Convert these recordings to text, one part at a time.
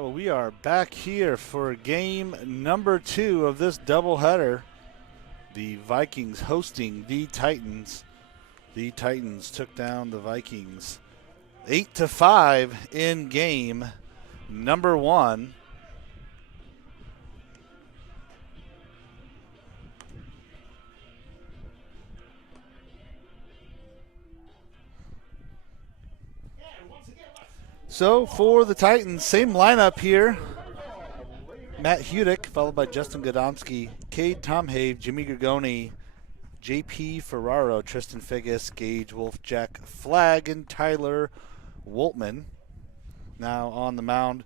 right, well, we are back here for game number 2 of this doubleheader. The Vikings hosting the Titans. The Titans took down the Vikings 8-5 in game number 1. So for the Titans, same lineup here. Matt Hudick, followed by Justin Godomsky, Cade Tomhave, Jimmy Gregoni, J.P. Ferraro, Tristan Figgis, Gage Wolf, Jack Flagg, and Tyler Woltman. Now on the mound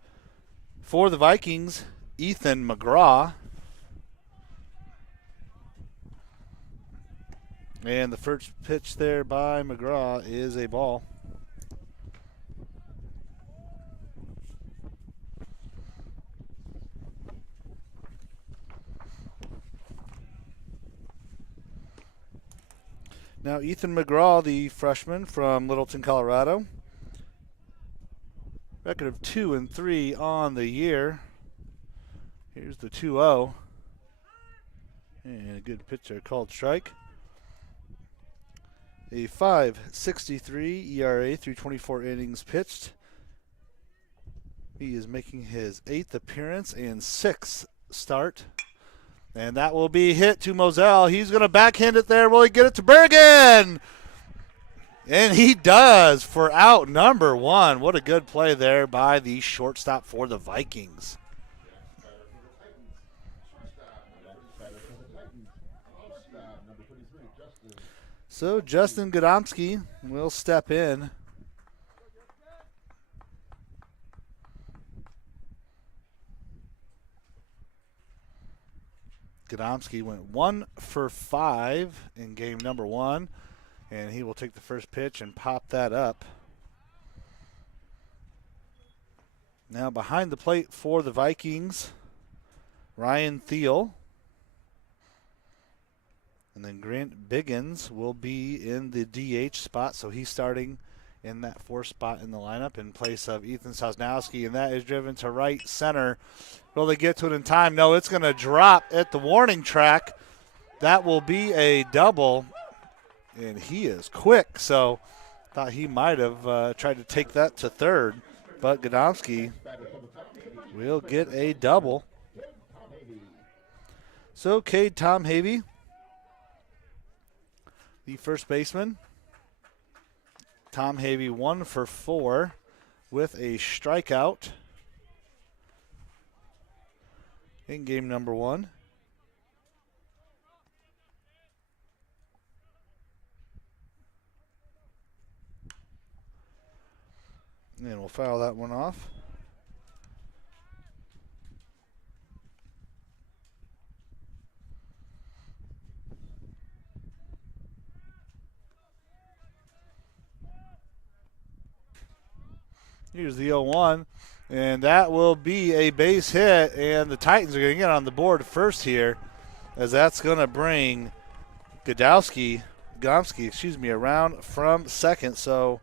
for the Vikings, Ethan McGraw. And the first pitch there by McGraw is a ball. Now Ethan McGraw, the freshman from Littleton, Colorado. Record of 2-3 on the year. Here's the 2-0. And a good pitch there, called strike. A 5.63 ERA through 24 innings pitched. He is making his 8th appearance and 6th start. And that will be hit to Moselle. He's going to backhand it there. Will he get it to Bergen? And he does for out number 1. What a good play there by the shortstop for the Vikings. So Justin Godomsky will step in. Godomsky went 1 for 5 in game number 1, and he will take the first pitch and pop that up. Now behind the plate for the Vikings, Ryan Thiel. And then Grant Biggins will be in the DH spot, so he's starting in that 4th spot in the lineup in place of Ethan Sosnowski, and that is driven to right center. Will they get to it in time? No, it's going to drop at the warning track. That will be a double, and he is quick, so thought he might have tried to take that to third, but Godomsky will get a double. So Cade Tomhave, the first baseman. Tomhave 1 for 4 with a strikeout in game number 1. And we'll foul that one off. Here's the 0-1, and that will be a base hit, and the Titans are going to get on the board first here, as that's going to bring Godomsky, around from second. So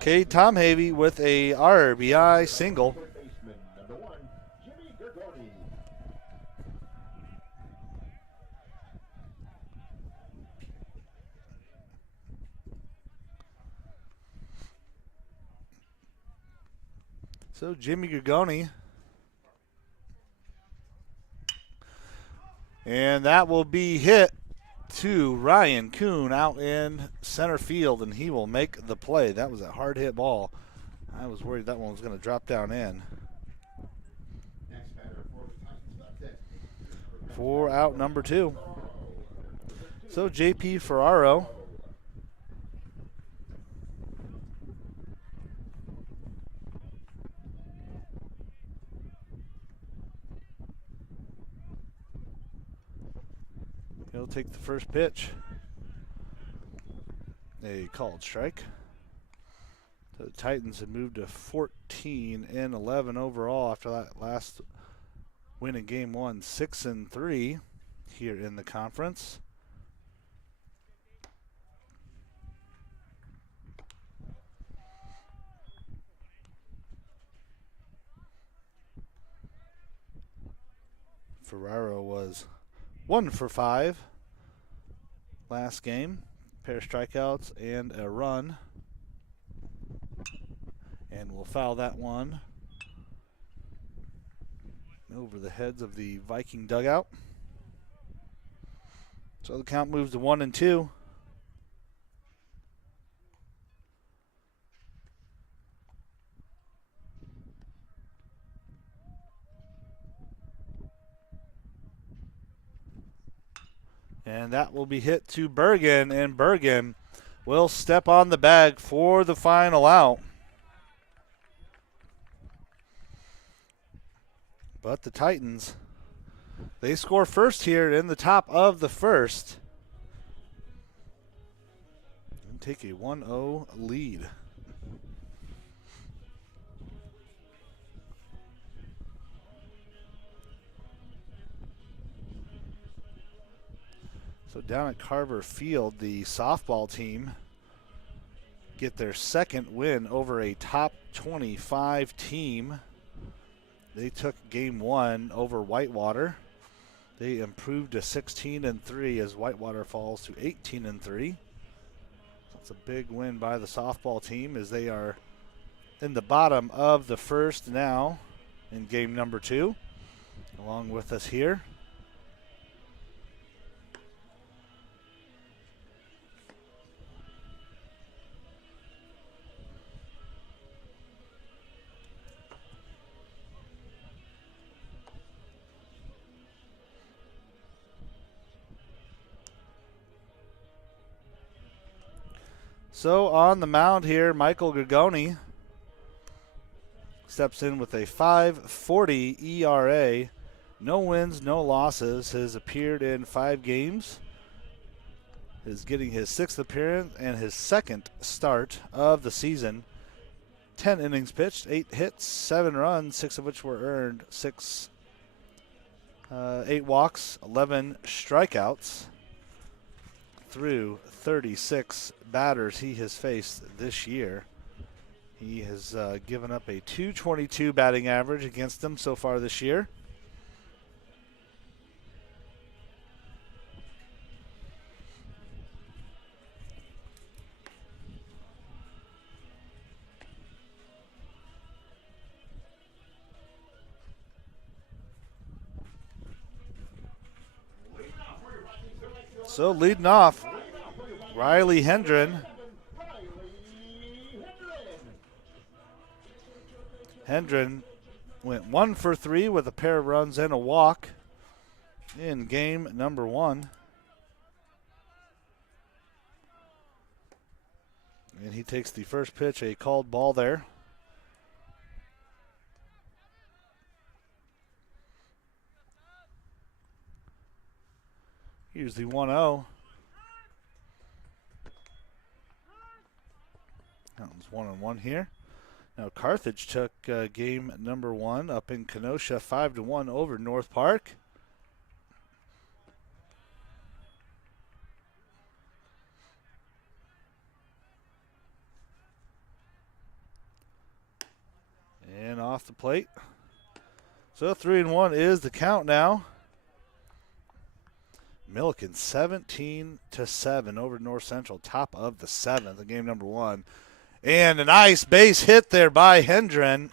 Cade Tomhave with a RBI single. So Jimmy Gregoni. And that will be hit to Ryan Kuhn out in center field, and he will make the play. That was a hard hit ball. I was worried that one was going to drop down in. For out number 2. So J.P. Ferraro. He'll take the first pitch. A called strike. So the Titans have moved to 14-11 overall after that last win in game 1, 6-3 here in the conference. Ferraro was 1 for 5 last game. Pair of strikeouts and a run. And we'll foul that one over the heads of the Viking dugout. So the count moves to 1-2. And that will be hit to Bergen, and Bergen will step on the bag for the final out. But the Titans, they score first here in the top of the first and take a 1-0 lead. So down at Carver Field, the softball team get their second win over a top 25 team. They took game 1 over Whitewater. They improved to 16-3 as Whitewater falls to 18-3. That's a big win by the softball team as they are in the bottom of the first now in game number 2. Along with us here, so on the mound here, Michael Gagoni steps in with a 5.40 ERA. No wins, no losses. Has appeared in 5 games. Is getting his 6th appearance and his 2nd start of the season. 10 innings pitched, 8 hits, 7 runs, 6 of which were earned, 8 walks, 11 strikeouts. Through 36 batters he has faced this year. He has given up a .222 batting average against them so far this year. So leading off, Riley Hendren. Hendren went 1 for 3 with a pair of runs and a walk in game number 1. And he takes the first pitch, a called ball there. Here's the 1-0. That was 1-1 here. Now Carthage took game number 1 up in Kenosha 5-1 over North Park. And off the plate. So 3-1 is the count now. Milliken 17-7 over North Central, top of the 7th in game number 1. And a nice base hit there by Hendren.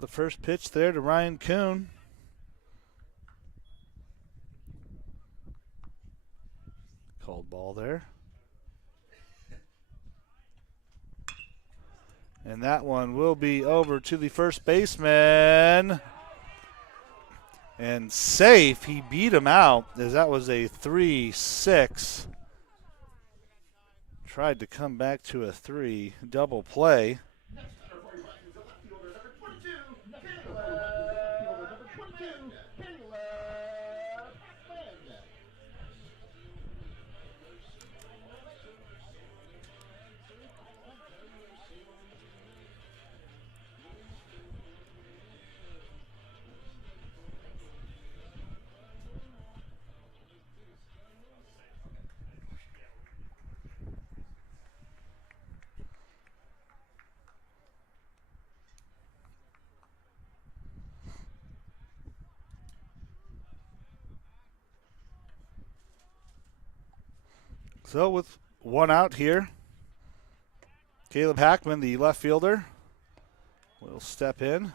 The first pitch there to Ryan Kuhn. Called ball there. And that one will be over to the first baseman. And safe. He beat him out as that was a 3-6. Tried to come back to a 3 double play. So with one out here, Caleb Hackman, the left fielder, will step in.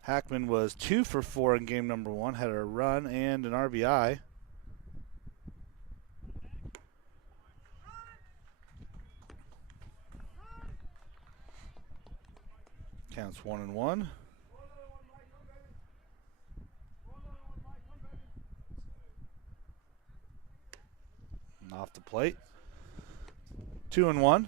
Hackman was 2 for 4 in game number 1, had a run and an RBI. Counts 1-1. Off the plate. 2-1.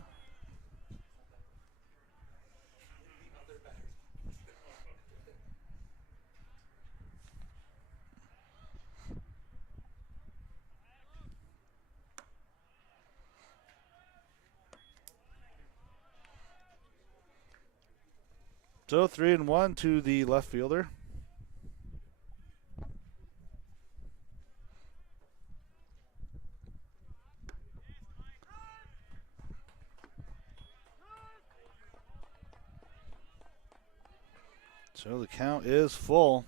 So 3-1 to the left fielder. So the count is full.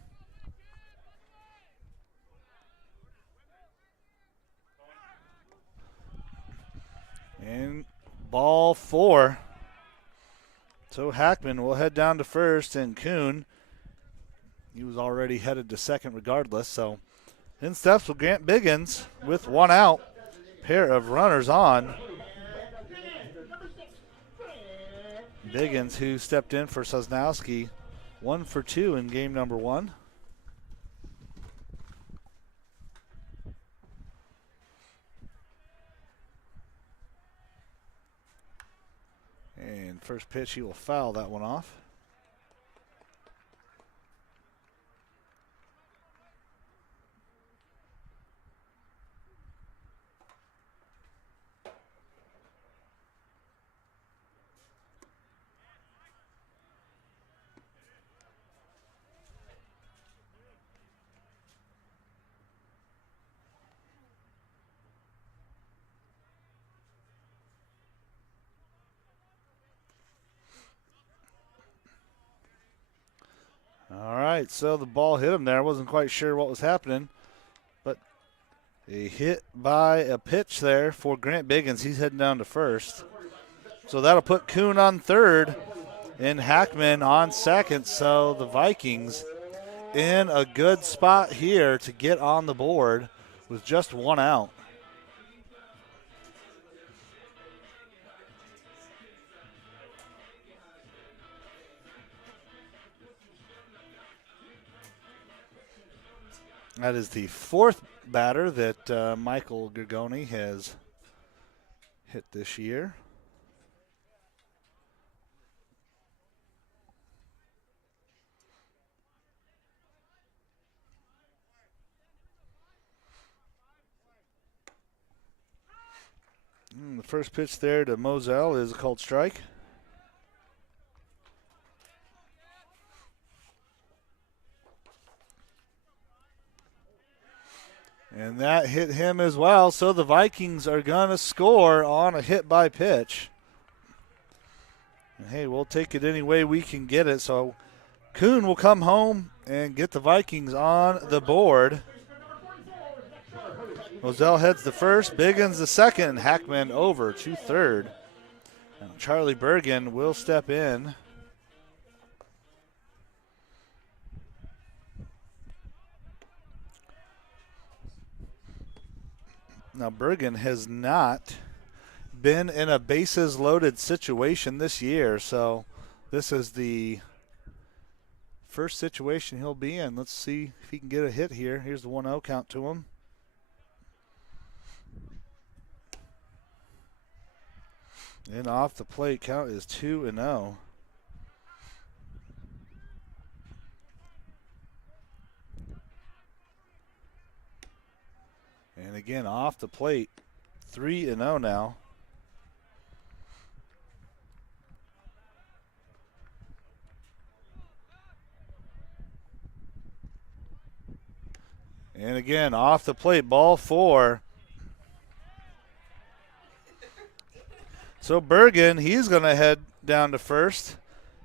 And ball 4. So Hackman will head down to first, and Kuhn, he was already headed to second regardless. So in steps with Grant Biggins with one out. Pair of runners on. Biggins, who stepped in for Sosnowski, 1 for 2 in game number 1. And first pitch, he will foul that one off. All right, so the ball hit him there. I wasn't quite sure what was happening, but a hit by a pitch there for Grant Biggins. He's heading down to first. So that'll put Kuhn on third and Hackman on second. So the Vikings in a good spot here to get on the board with just one out. That is the fourth batter that Michael Gergoni has hit this year. The first pitch there to Moselle is a called strike. And that hit him as well, so the Vikings are going to score on a hit by pitch. And hey, we'll take it any way we can get it. So Kuhn will come home and get the Vikings on the board. Moselle heads to first, Biggins the second, and Hackman over to third. Now Charlie Bergen will step in. Now, Bergen has not been in a bases-loaded situation this year, so this is the first situation he'll be in. Let's see if he can get a hit here. Here's the 1-0 count to him. And off the plate, count is 2-0. And again, off the plate, 3-0 now. And again, off the plate, ball 4. So Bergen, he's going to head down to first.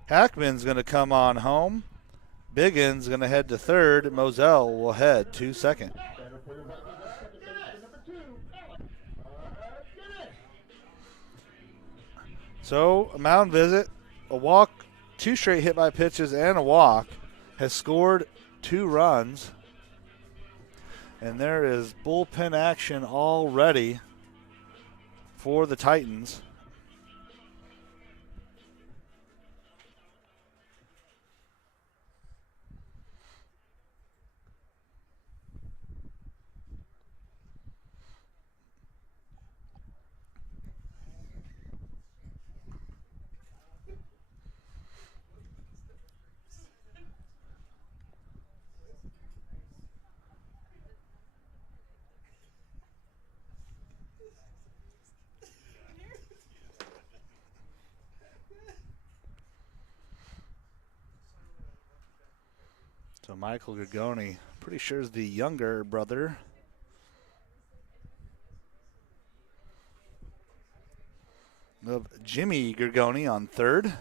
Hackman's going to come on home. Biggins going to head to third. Moselle will head to second. So a mound visit, a walk, 2 straight hit by pitches, and a walk. Has scored 2 runs. And there is bullpen action already for the Titans. So Michael Gregoni, pretty sure is the younger brother. Of Jimmy Gregoni on third.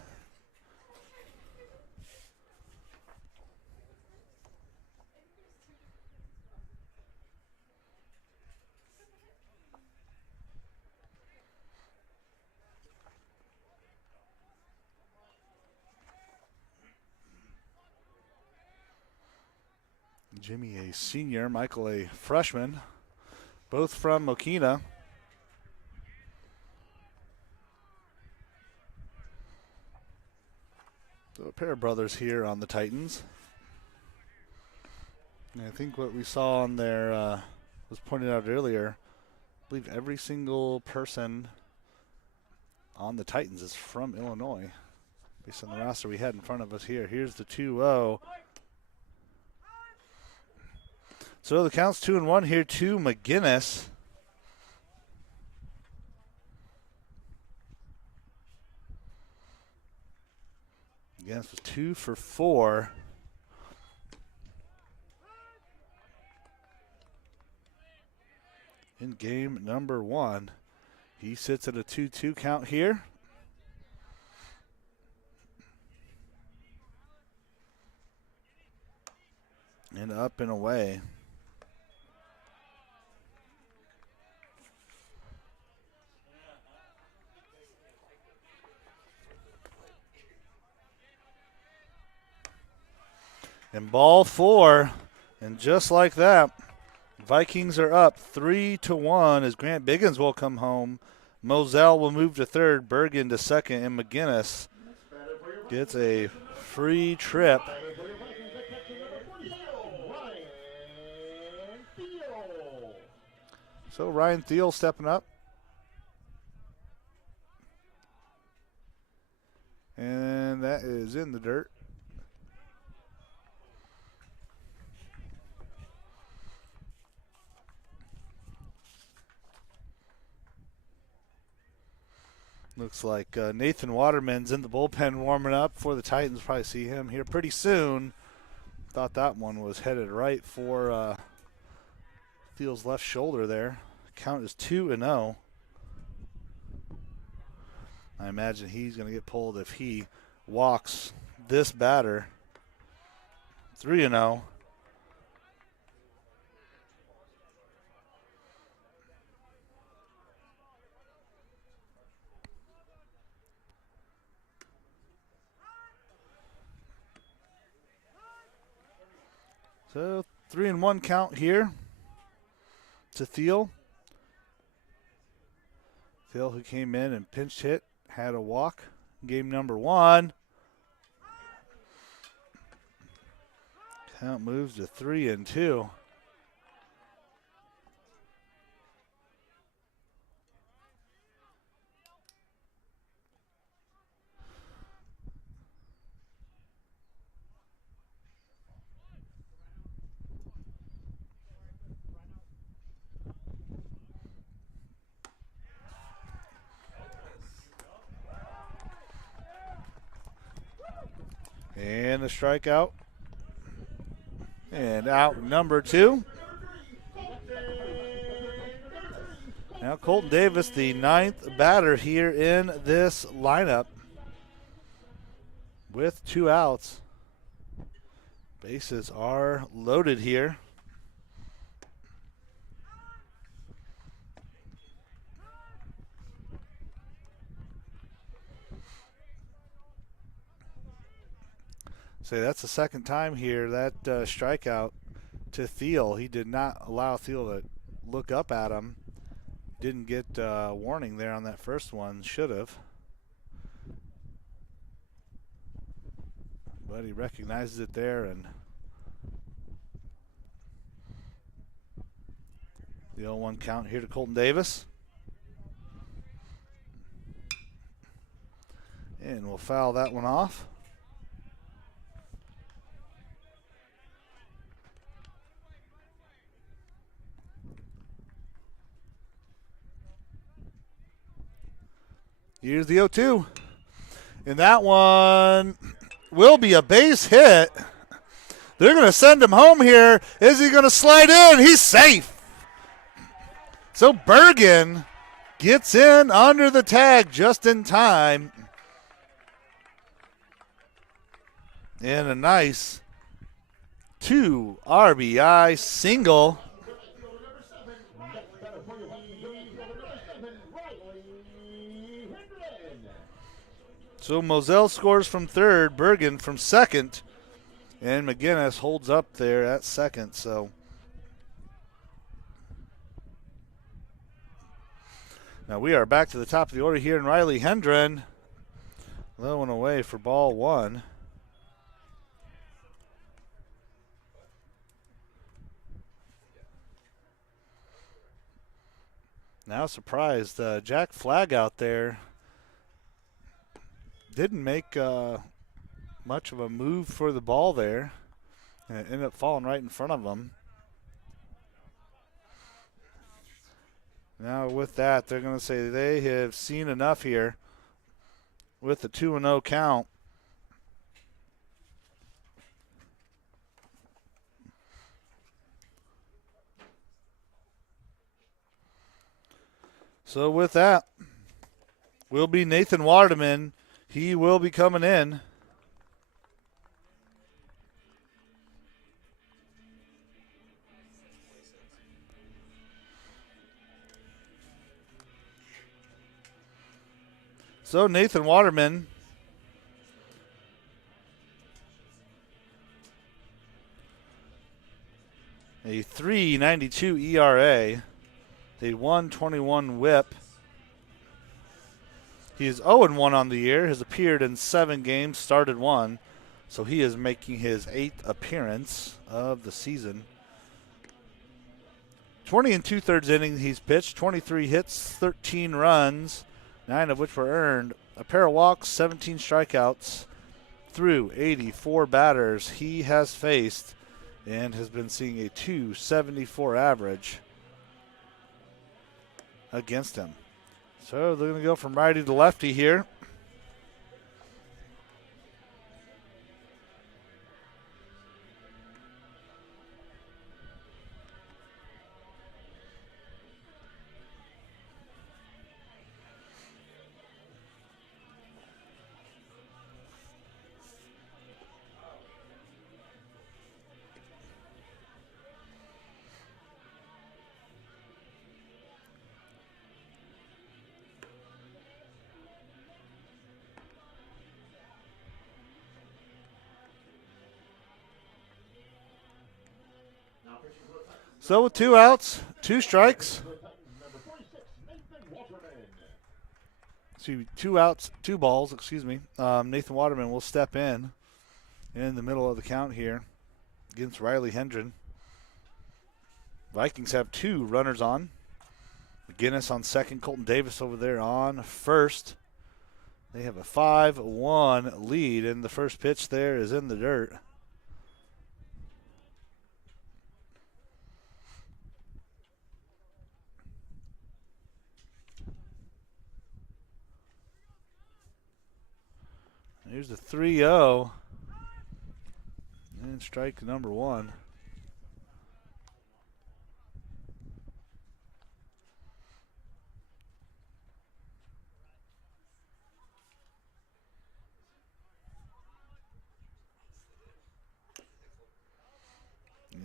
Jimmy a senior, Michael a freshman, both from Mokina. So a pair of brothers here on the Titans. And I think what we saw on there was pointed out earlier. I believe every single person on the Titans is from Illinois, based on the roster we had in front of us here. Here's the 2-0. So the count's 2-1 here to McGinnis. McGinnis was 2 for 4. In game number 1. He sits at a 2-2 count here. And up and away. And ball 4. And just like that, Vikings are up 3-1 as Grant Biggins will come home. Moselle will move to third, Bergen to second, and McGinnis gets a free trip. So Ryan Thiel stepping up. And that is in the dirt. Looks like Nathan Waterman's in the bullpen warming up for the Titans. Probably see him here pretty soon. Thought that one was headed right for Thiel's left shoulder there. Count is 2-0. I imagine he's going to get pulled if he walks this batter. 3-0. So 3-1 count here to Thiel. Thiel, who came in and pinch hit, had a walk. Game number 1. Count moves to 3-2. And a strikeout. And out number 2. Now Colton Davis, the 9th batter here in this lineup with 2 outs. Bases are loaded here. So that's the second time here that strikeout to Thiel. He did not allow Thiel to look up at him. Didn't get warning there on that first one. Should have. But he recognizes it there, and the 0-1 count here to Colton Davis. And we'll foul that one off. Here's the 0-2. And that one will be a base hit. They're going to send him home here. Is he going to slide in? He's safe. So Bergen gets in under the tag just in time. And a nice 2 RBI single. So Moselle scores from third, Bergen from second, and McGinnis holds up there at second. So now we are back to the top of the order here, and Riley Hendren low and away for ball one. Now surprised, Jack Flagg out there didn't make much of a move for the ball there, and it ended up falling right in front of him. Now with that, they're going to say they have seen enough here with the 2-0 count. So with that, will be Nathan Waterman. He will be coming in. So Nathan Waterman a 3.92 ERA, a 1.21 WHIP. He is 0-1 on the year, has appeared in 7 games, started 1. So he is making his 8th appearance of the season. 20 2/3 innings he's pitched, 23 hits, 13 runs, 9 of which were earned. A pair of walks, 17 strikeouts through 84 batters he has faced, and has been seeing a 2.74 average against him. So they're going to go from righty to lefty here. So with 2 outs, 2 strikes. Excuse me, 2 outs, 2 balls, excuse me. Nathan Waterman will step in the middle of the count here against Riley Hendren. Vikings have 2 runners on. McGinnis on second, Colton Davis over there on first. They have a 5-1 lead, and the first pitch there is in the dirt. Here's the 3-0. And strike number 1.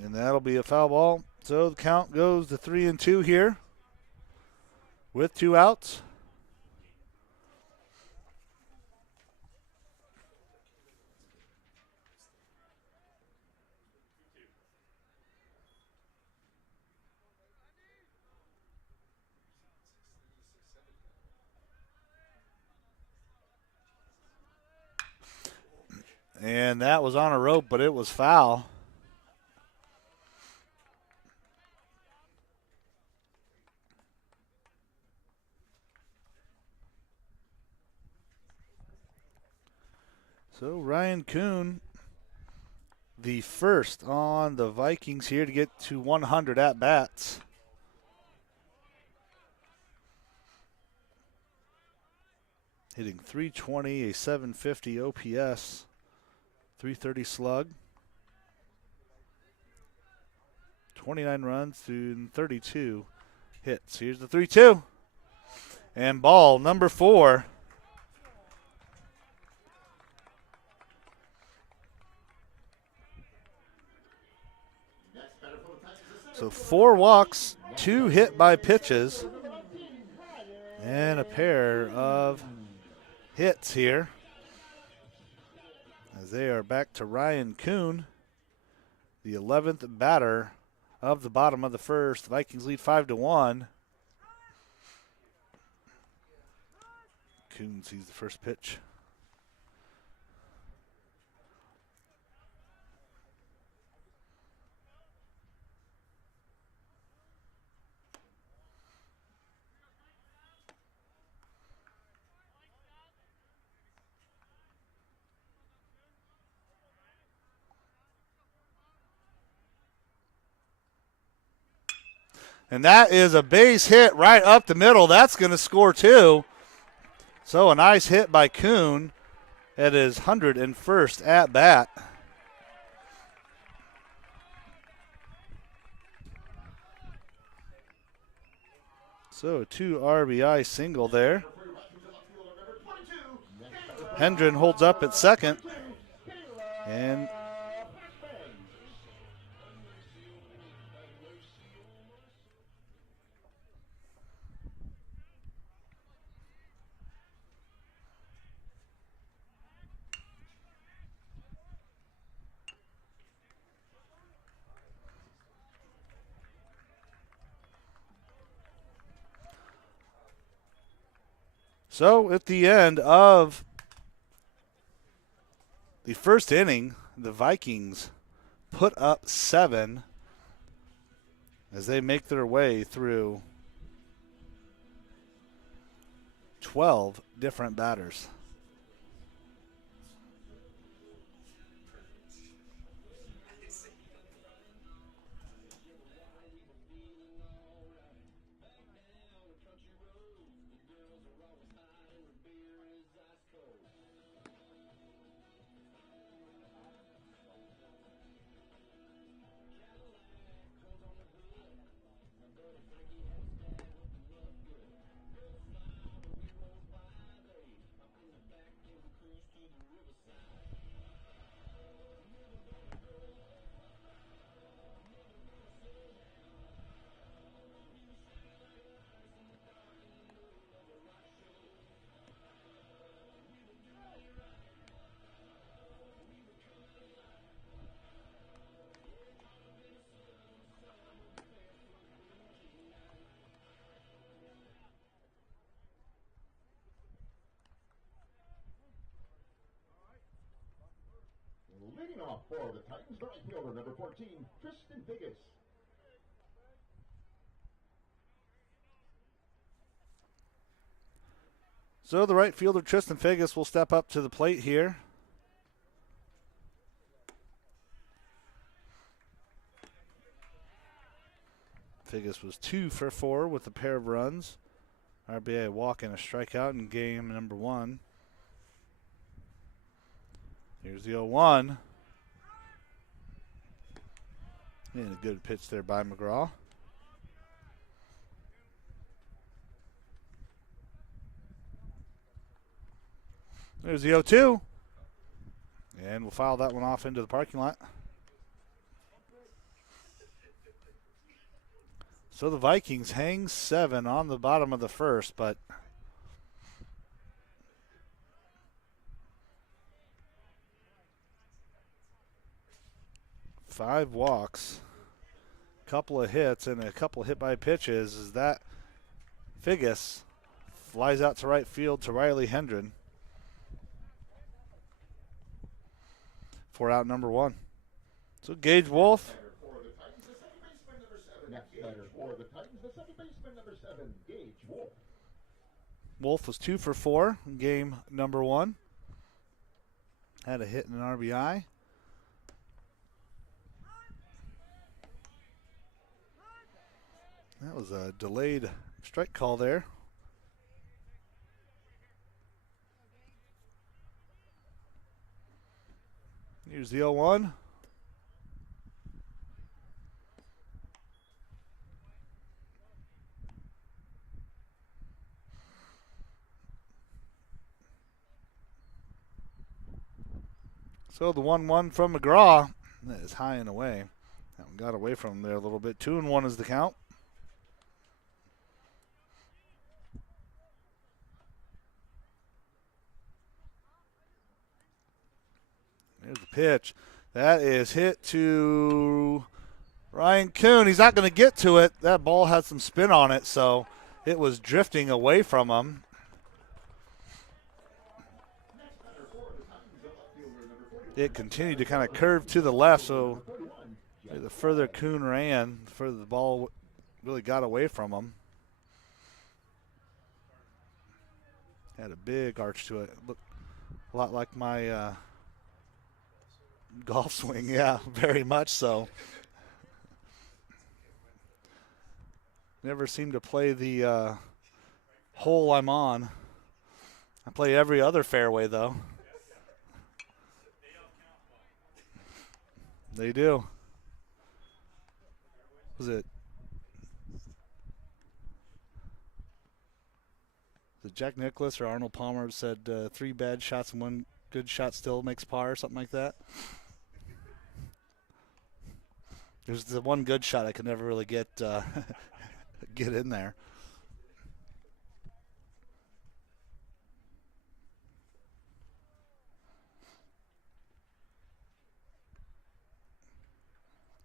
And that'll be a foul ball. So the count goes to 3-2 here with 2 outs. And that was on a rope, but it was foul. So Ryan Kuhn, the first on the Vikings here to get to 100 at-bats. Hitting .320, a .750 OPS, .330 slug. 29 runs to 32 hits. Here's the 3-2. And ball number 4. So 4 walks, 2 hit by pitches, and a pair of hits here. As they are back to Ryan Kuhn, the 11th batter of the bottom of the first. The Vikings lead 5-1. Kuhn sees the first pitch. And that is a base hit right up the middle. That's going to score 2. So a nice hit by Kuhn at his 101st at bat. So a 2 RBI single there. Hendren holds up at second. And so at the end of the first inning, the Vikings put up 7 as they make their way through 12 different batters. Leading off for the Titans, the right fielder, number 14, Tristan Biggis. So the right fielder, Tristan Figgis, will step up to the plate here. Figgis was 2 for 4 with a pair of runs. RBI, a walk, and a strikeout in game number 1. Here's the 0-1. And a good pitch there by McGraw. There's the 0-2. And we'll foul that one off into the parking lot. So the Vikings hang 7 on the bottom of the first, but five walks, couple of hits, and a couple of hit by pitches as that Figgis flies out to right field to Riley Hendren. for out number 1. So Gage Wolf. Next batter for the Titans, the second baseman, number 7, Gage Wolf. Wolf was 2 for 4 in game number 1. Had a hit and an RBI. That was a delayed strike call there. Here's the 0-1. So the 1-1 from McGraw. That is high and away. That one got away from him there a little bit. 2-1 is the count. There's the pitch. That is hit to Ryan Kuhn. He's not going to get to it. That ball had some spin on it, so it was drifting away from him. It continued to kind of curve to the left, so the further Kuhn ran, the further the ball really got away from him. Had a big arch to it. Looked a lot like my golf swing. Yeah, very much so. Never seem to play the hole I'm on. I play every other fairway, though. They do. Was it Jack Nicklaus or Arnold Palmer said 3 bad shots and 1 good shot still makes par or something like that? There's the 1 good shot I could never really get get in there.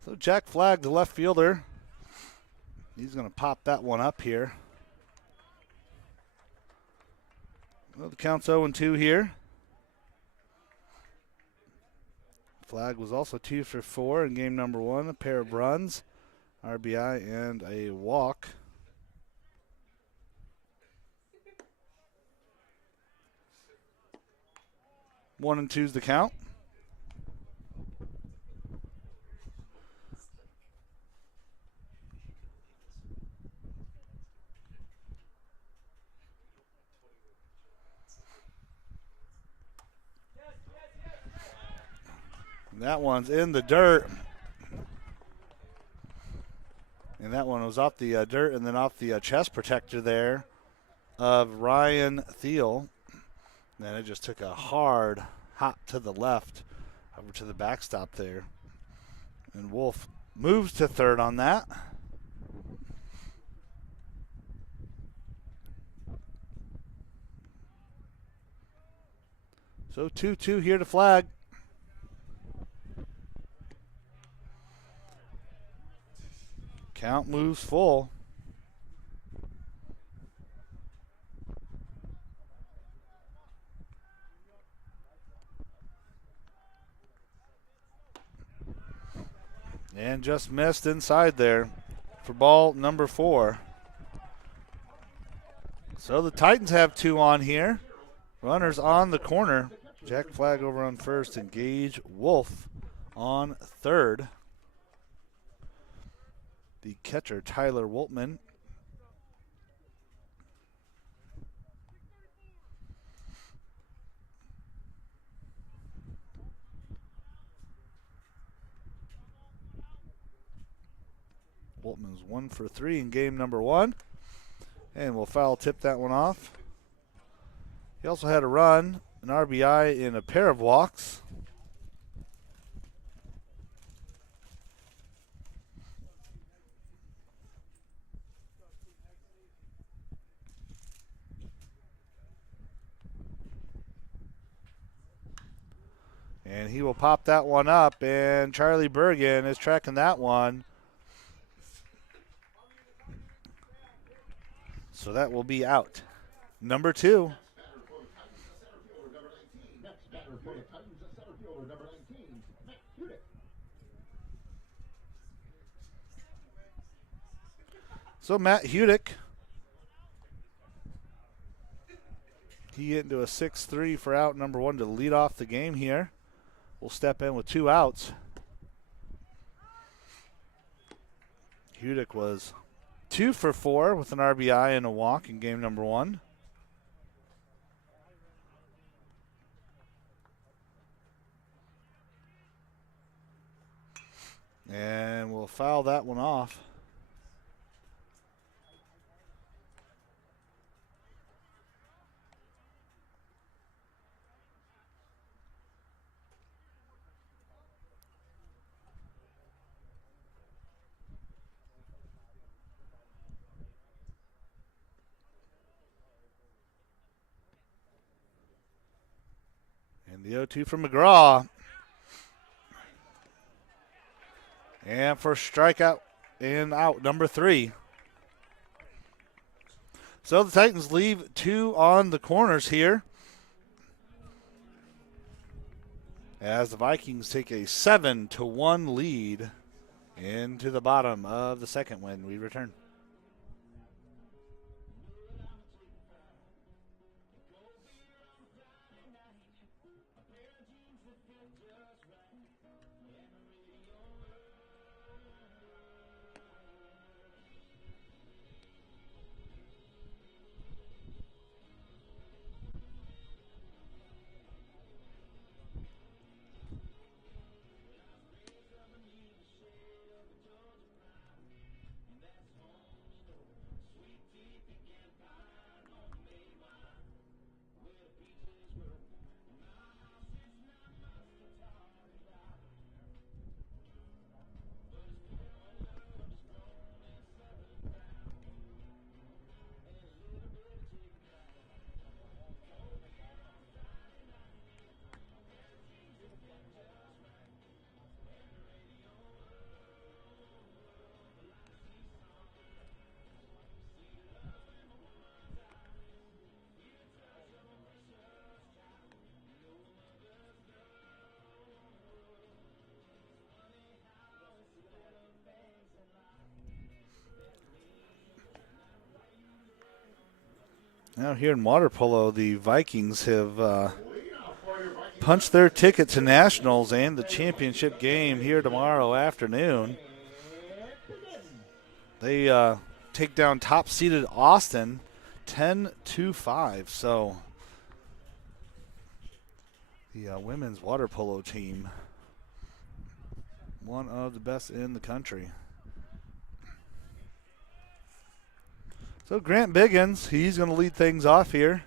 So Jack Flagg, the left fielder, he's going to pop that one up here. Well, the count's 0-2 here. Flagg was also 2 for 4 in game number 1. A pair of runs, RBI, and a walk. One and two's the count. That one's in the dirt. And that one was off the dirt and then off the chest protector there of Ryan Thiel. And it just took a hard hop to the left over to the backstop there. And Wolf moves to third on that. So 2-2 here to Flagg. Count moves full. And just missed inside there for ball number 4. So the Titans have 2 on here. Runners on the corner. Jack Flagg over on first and Gage Wolf on third. The catcher, Tyler Woltman. Woltman's 1 for 3 in game number 1. And we'll foul tip that one off. He also had a run, an RBI, and a pair of walks. And he will pop that one up, and Charlie Bergen is tracking that one. So that will be out. Number 2. Next batter for the Titans, the center fielder, number 19, So Matt Hudick, he hit into a 6-3 for out number 1 to lead off the game here. Will step in with 2 outs. Hudick was 2 for 4 with an RBI and a walk in game number 1. And we'll foul that one off. And the 0-2 from McGraw. And for strikeout and out number 3. So the Titans leave 2 on the corners here, as the Vikings take a 7-1 lead into the bottom of the second when we return. Now here in water polo, the Vikings have punched their ticket to nationals and the championship game here tomorrow afternoon. They take down top-seeded Austin 10-5. So the women's water polo team, one of the best in the country. So Grant Biggins, he's going to lead things off here.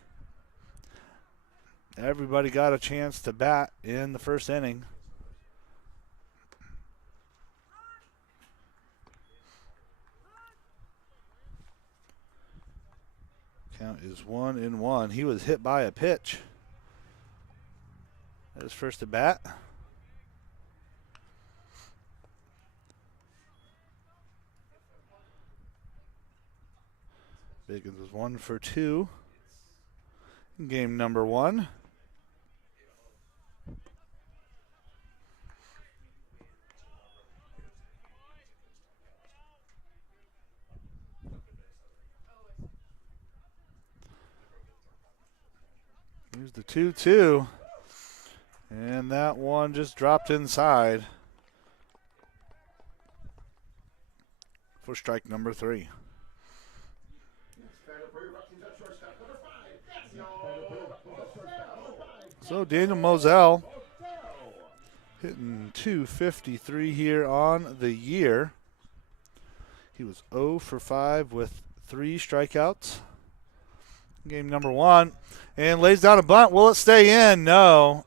Everybody got a chance to bat in the first inning. Count is 1-1. He was hit by a pitch. That was first at bat. Biggins was 1 for 2 in game number 1. Here's the 2-2. And that one just dropped inside for strike number 3. So Daniel Moselle hitting .253 here on the year. He was 0 for 5 with 3 strikeouts. Game number 1. And lays down a bunt. Will it stay in? No.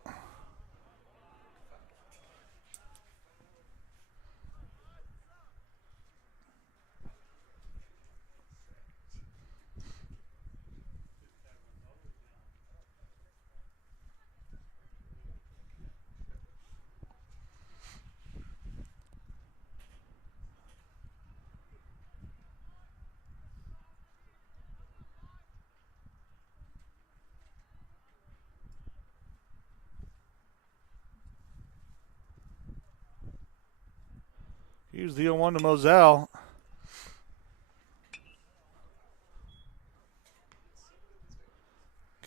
Here's the 0-1 to Moselle.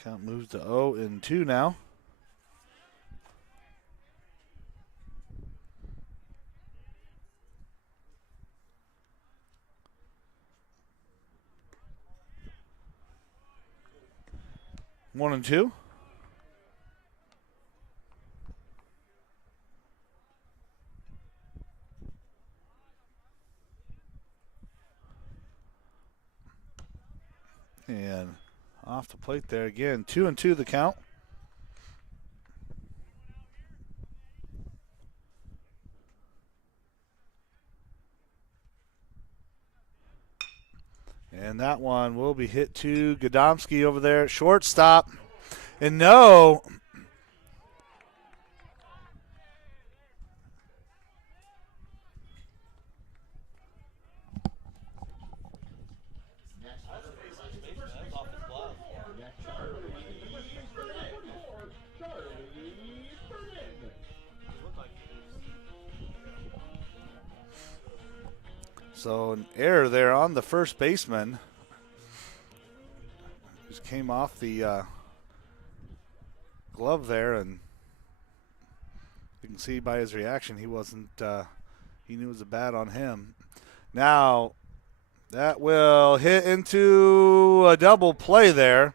Count moves to 0-2 now. One and two. And off the plate there again. 2-2 the count. And that one will be hit to Gadomski over there at shortstop. And no. So an error there on the first baseman. Just came off the glove there, and you can see by his reaction he wasn't, he knew it was a bat on him. Now that will hit into a double play there.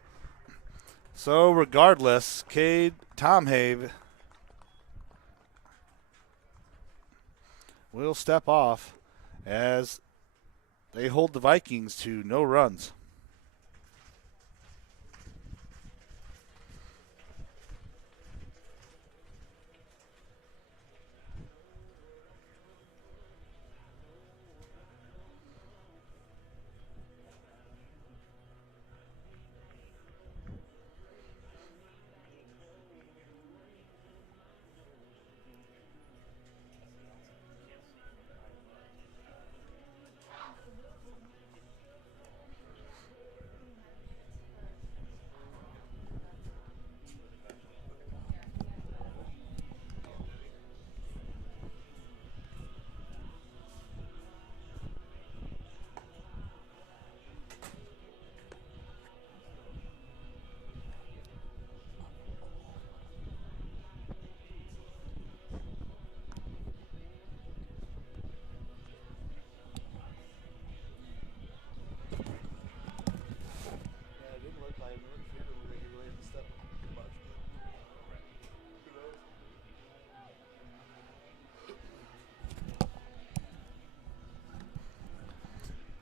So regardless, Cade Tomhave will step off as they hold the Vikings to no runs.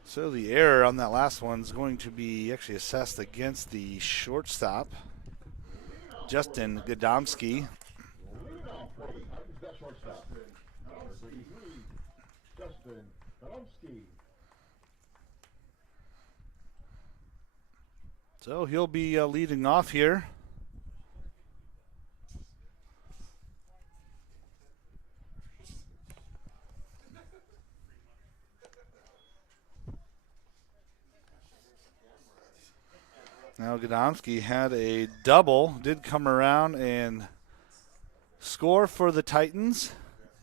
So the error on that last one is going to be actually assessed against the shortstop, Justin Gadomski. So he'll be leading off here. Now Gadomski had a double, did come around and score for the Titans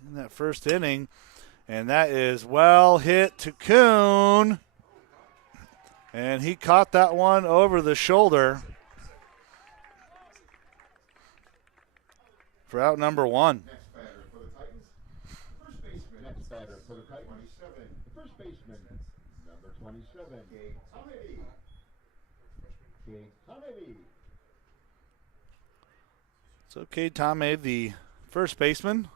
in that first inning. And that is well hit to Kuhn. And he caught that one over the shoulder for out number one. Next batter for the Titans, first baseman. Next batter for the Titans, first baseman, number 27, Cade Tomhave. So Cade Tomhave, the first baseman.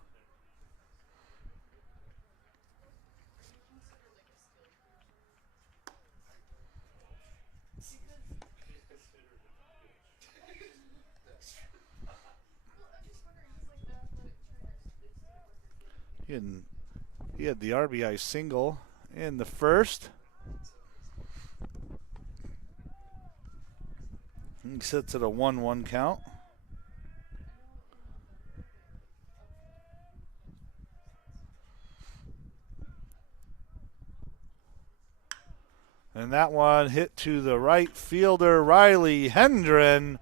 He had the RBI single in the first. He sits at a 1-1 count. And that one hit to the right fielder, Riley Hendren.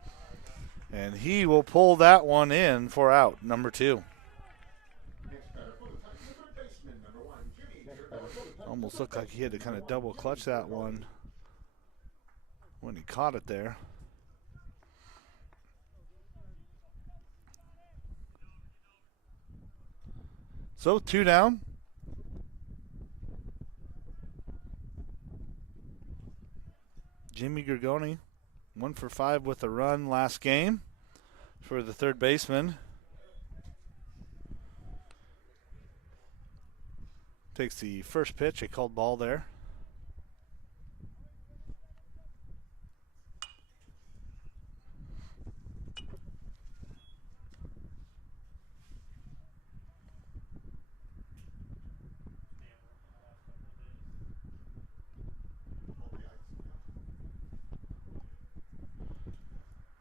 And he will pull that one in for out number two. Almost looked like he had to kind of double clutch that one when he caught it there. So 2 down. Jimmy Grigoni, 1 for 5 with a run last game for the third baseman. Takes the first pitch, a called ball there.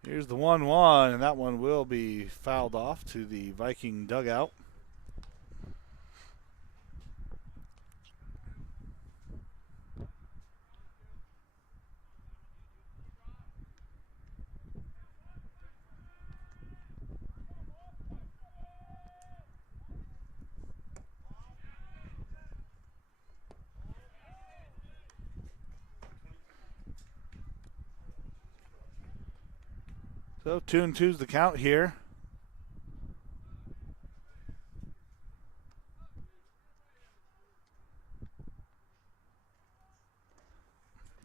Here's the 1-1, and that one will be fouled off to the Viking dugout. So 2-2's the count here.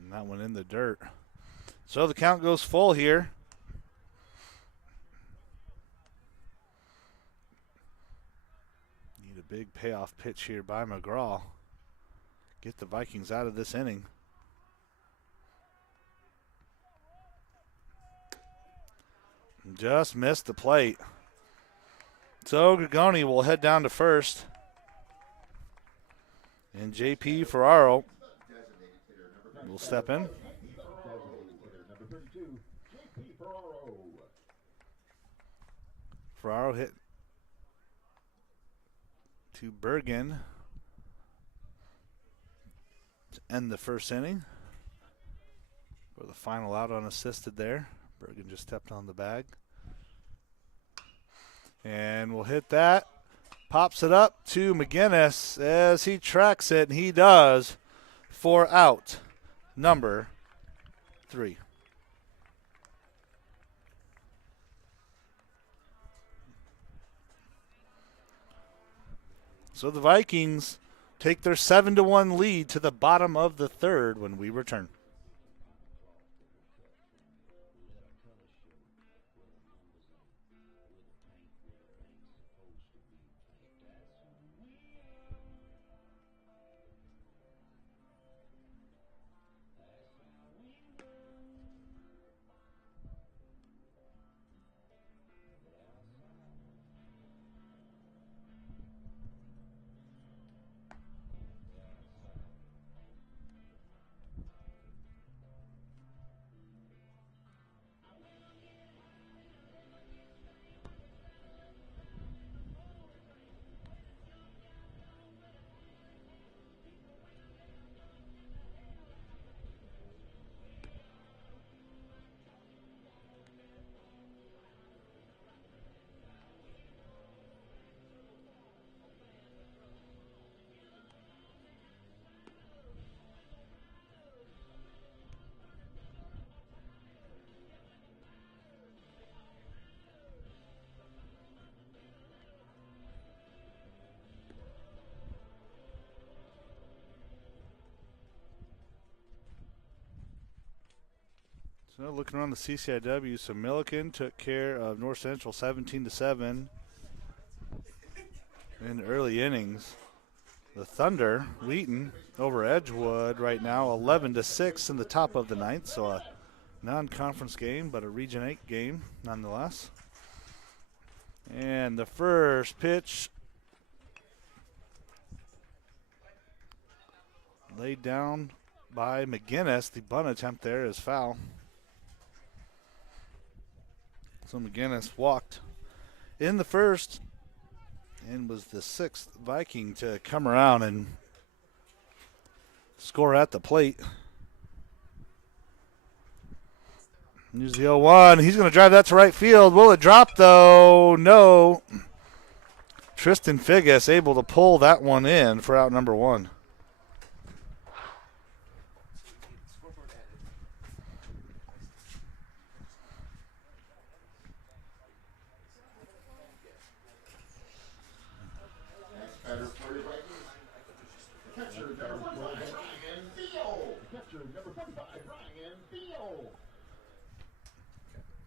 And that one in the dirt. So the count goes full here. Need a big payoff pitch here by McGraw. Get the Vikings out of this inning. Just missed the plate. So Grigoni will head down to first. And J.P. Ferraro will step in. Ferraro hit to Bergen to end the first inning. For the final out unassisted there. Bergen just stepped on the bag. And we'll hit that. Pops it up to McGinnis as he tracks it, and he does, for out number 3. So the Vikings take their 7-1 lead to the bottom of the third when we return. So looking around the CCIW, so Milliken took care of North Central 17-7 in early innings. The Thunder, Wheaton, over Edgewood right now 11-6 in the top of the ninth. So a non-conference game, but a Region 8 game nonetheless. And the first pitch laid down by McGinnis. The bunt attempt there is foul. So McGinnis walked in the first and was the 6th Viking to come around and score at the plate. Here's the 0-1. He's going to drive that to right field. Will it drop, though? No. Tristan Figgis able to pull that one in for out number 1.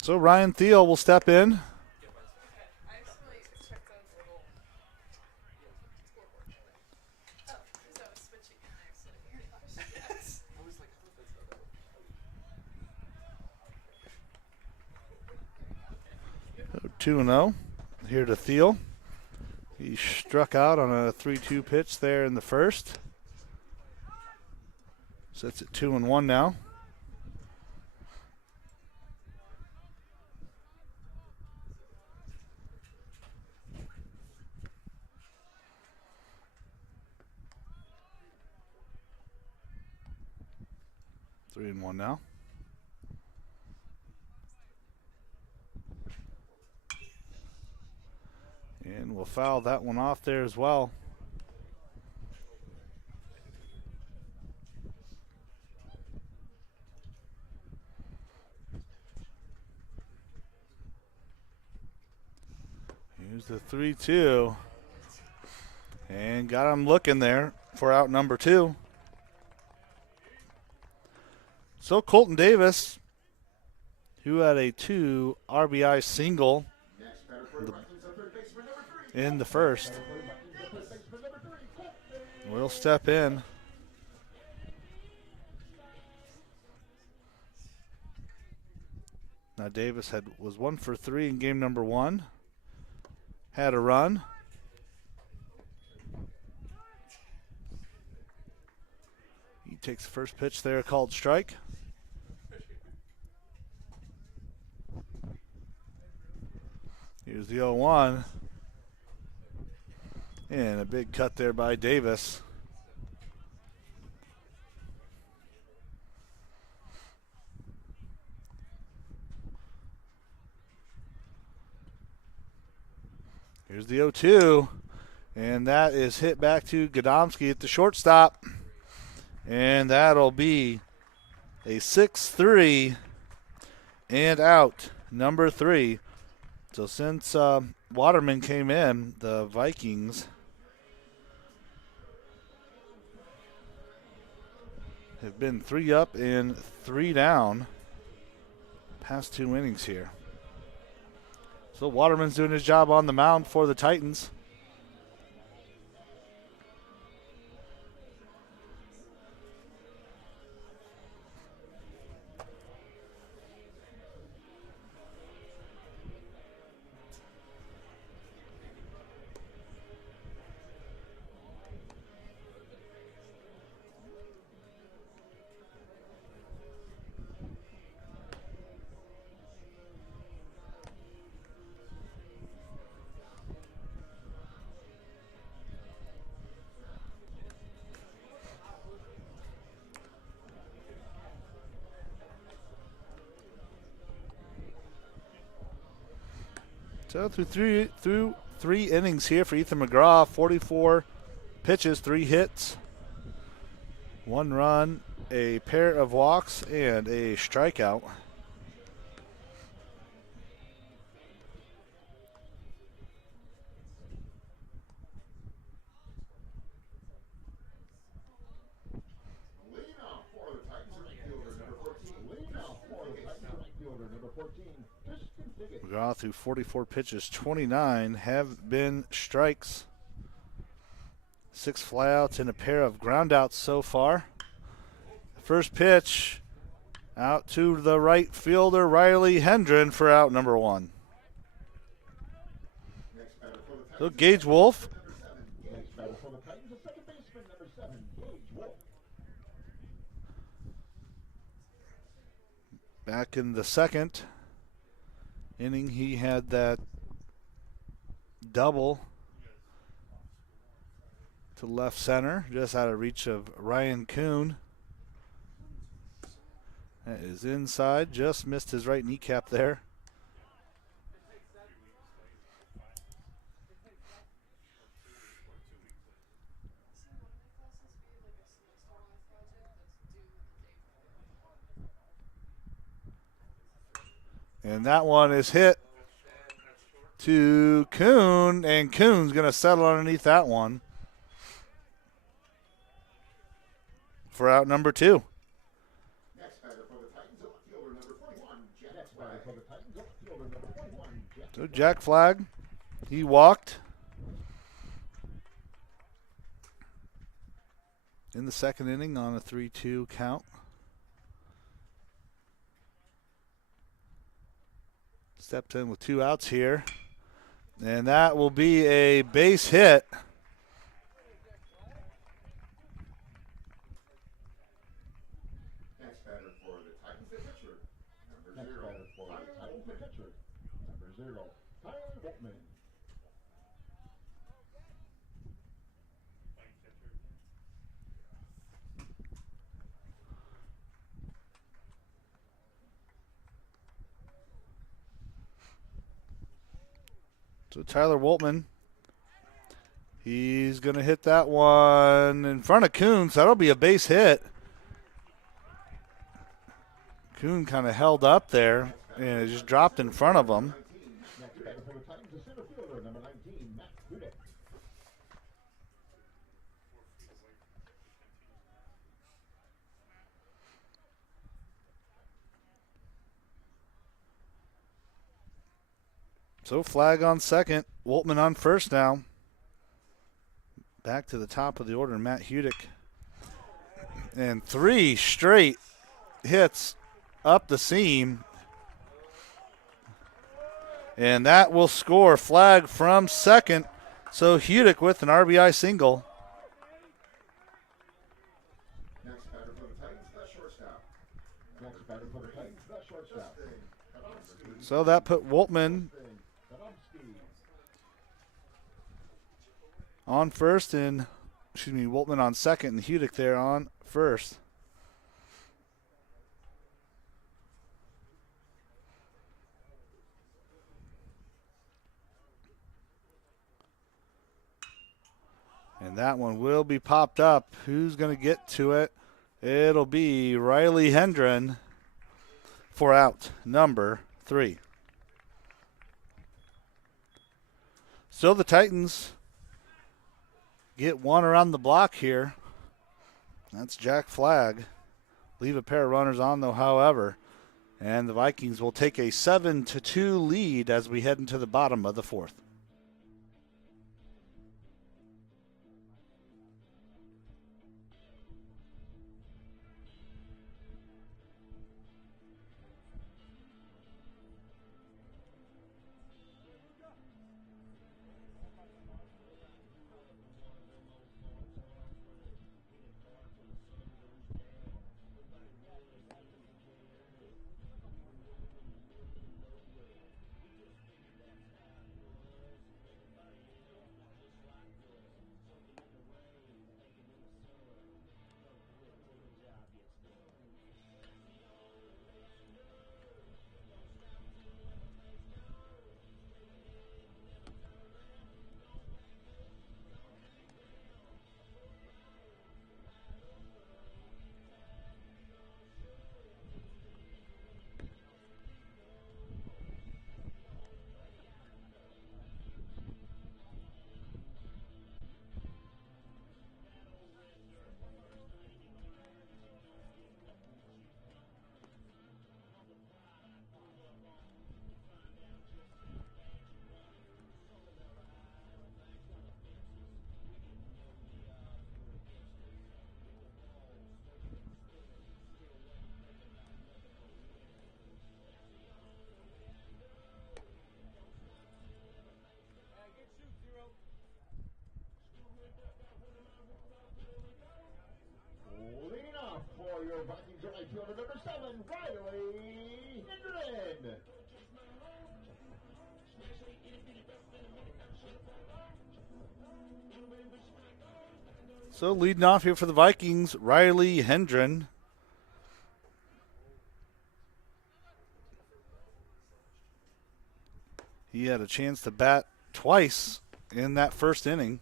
So Ryan Thiel will step in. So 2-0 here to Thiel. He struck out on a 3-2 pitch there in the first. Sets it 2-1 now. Three and one now. And we'll foul that one off there as well. Here's the 3-2. And got him looking there for out number 2. So Colton Davis, who had a 2 RBI single in the first, will step in. Now Davis was 1 for 3 in game number 1. Had a run. He takes the first pitch there, called strike. Here's the 0-1. And a big cut there by Davis. Here's the 0-2. And that is hit back to Gadomski at the shortstop. And that'll be a 6-3 and out, number 3. So since Waterman came in, the Vikings have been 3 up and 3 down past 2 innings here. So Waterman's doing his job on the mound for the Titans. So through three innings here for Ethan McGraw, 44 pitches, 3 hits, 1 run, a pair of walks, and a strikeout. McGraw through 44 pitches, 29 have been strikes. 6 flyouts and a pair of groundouts so far. First pitch out to the right fielder, Riley Hendren, for out number 1. So Gage Wolf. Back in the second inning, he had that double to left center, just out of reach of Ryan Kuhn. That is inside, just missed his right kneecap there. And that one is hit to Kuhn, and Kuhn's going to settle underneath that one for out number 2. So Jack Flag, he walked in the second inning on a 3-2 count. Stepped in with 2 outs here. And that will be a base hit. Next batter for the Titans, the pitcher, number 0. Next batter for the Titans, the pitcher, number 0, Tyler Whitman. So Tyler Woltman, he's going to hit that one in front of Coons. That'll be a base hit. Coon kind of held up there, and it just dropped in front of him. Next batter for the Titans, the center fielder, number 19, Matt Hudick. So Flag on second, Woltman on first now. Back to the top of the order, Matt Hudick. And 3 straight hits up the seam. And that will score. Flag from second. So Hudick with an RBI single. Next batter for the Titans, the shortstop. Next batter for the Titans, the shortstop. So that put Woltman on first and, Woltman on second and Hudick there on first. And that one will be popped up. Who's going to get to it? It'll be Riley Hendren for out number 3. So the Titans get one around the block here. That's Jack Flag. Leave a pair of runners on, though, however. And the Vikings will take a 7-2 lead as we head into the bottom of the 4th. Leading off for your Vikings right fielder, number 7, Riley Hendren. So leading off here for the Vikings, Riley Hendren. He had a chance to bat twice in that first inning.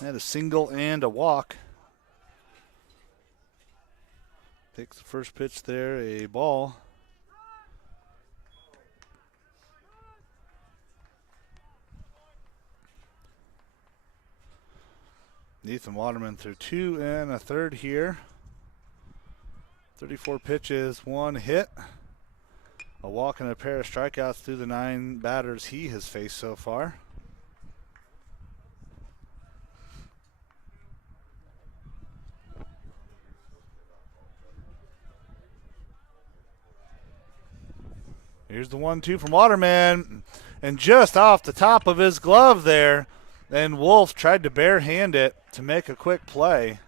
Had a single and a walk. Takes the first pitch there, a ball. Nathan Waterman threw 2 1/3 here. 34 pitches, 1 hit. A walk and a pair of strikeouts through the 9 batters he has faced so far. Here's the 1-2 from Waterman. And just off the top of his glove there. And Wolf tried to barehand it to make a quick play.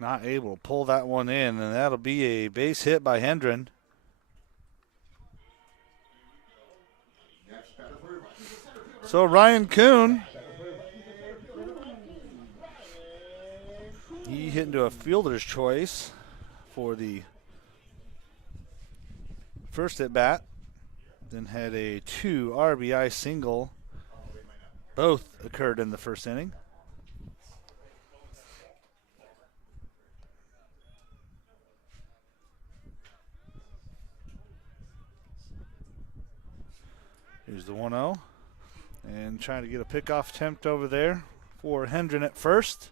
Not able to pull that one in, and that'll be a base hit by Hendren. So Ryan Kuhn, he hit into a fielder's choice for the first at bat. Then had a 2 RBI single. Both occurred in the first inning. Here's the 1-0. And trying to get a pickoff attempt over there for Hendren at first.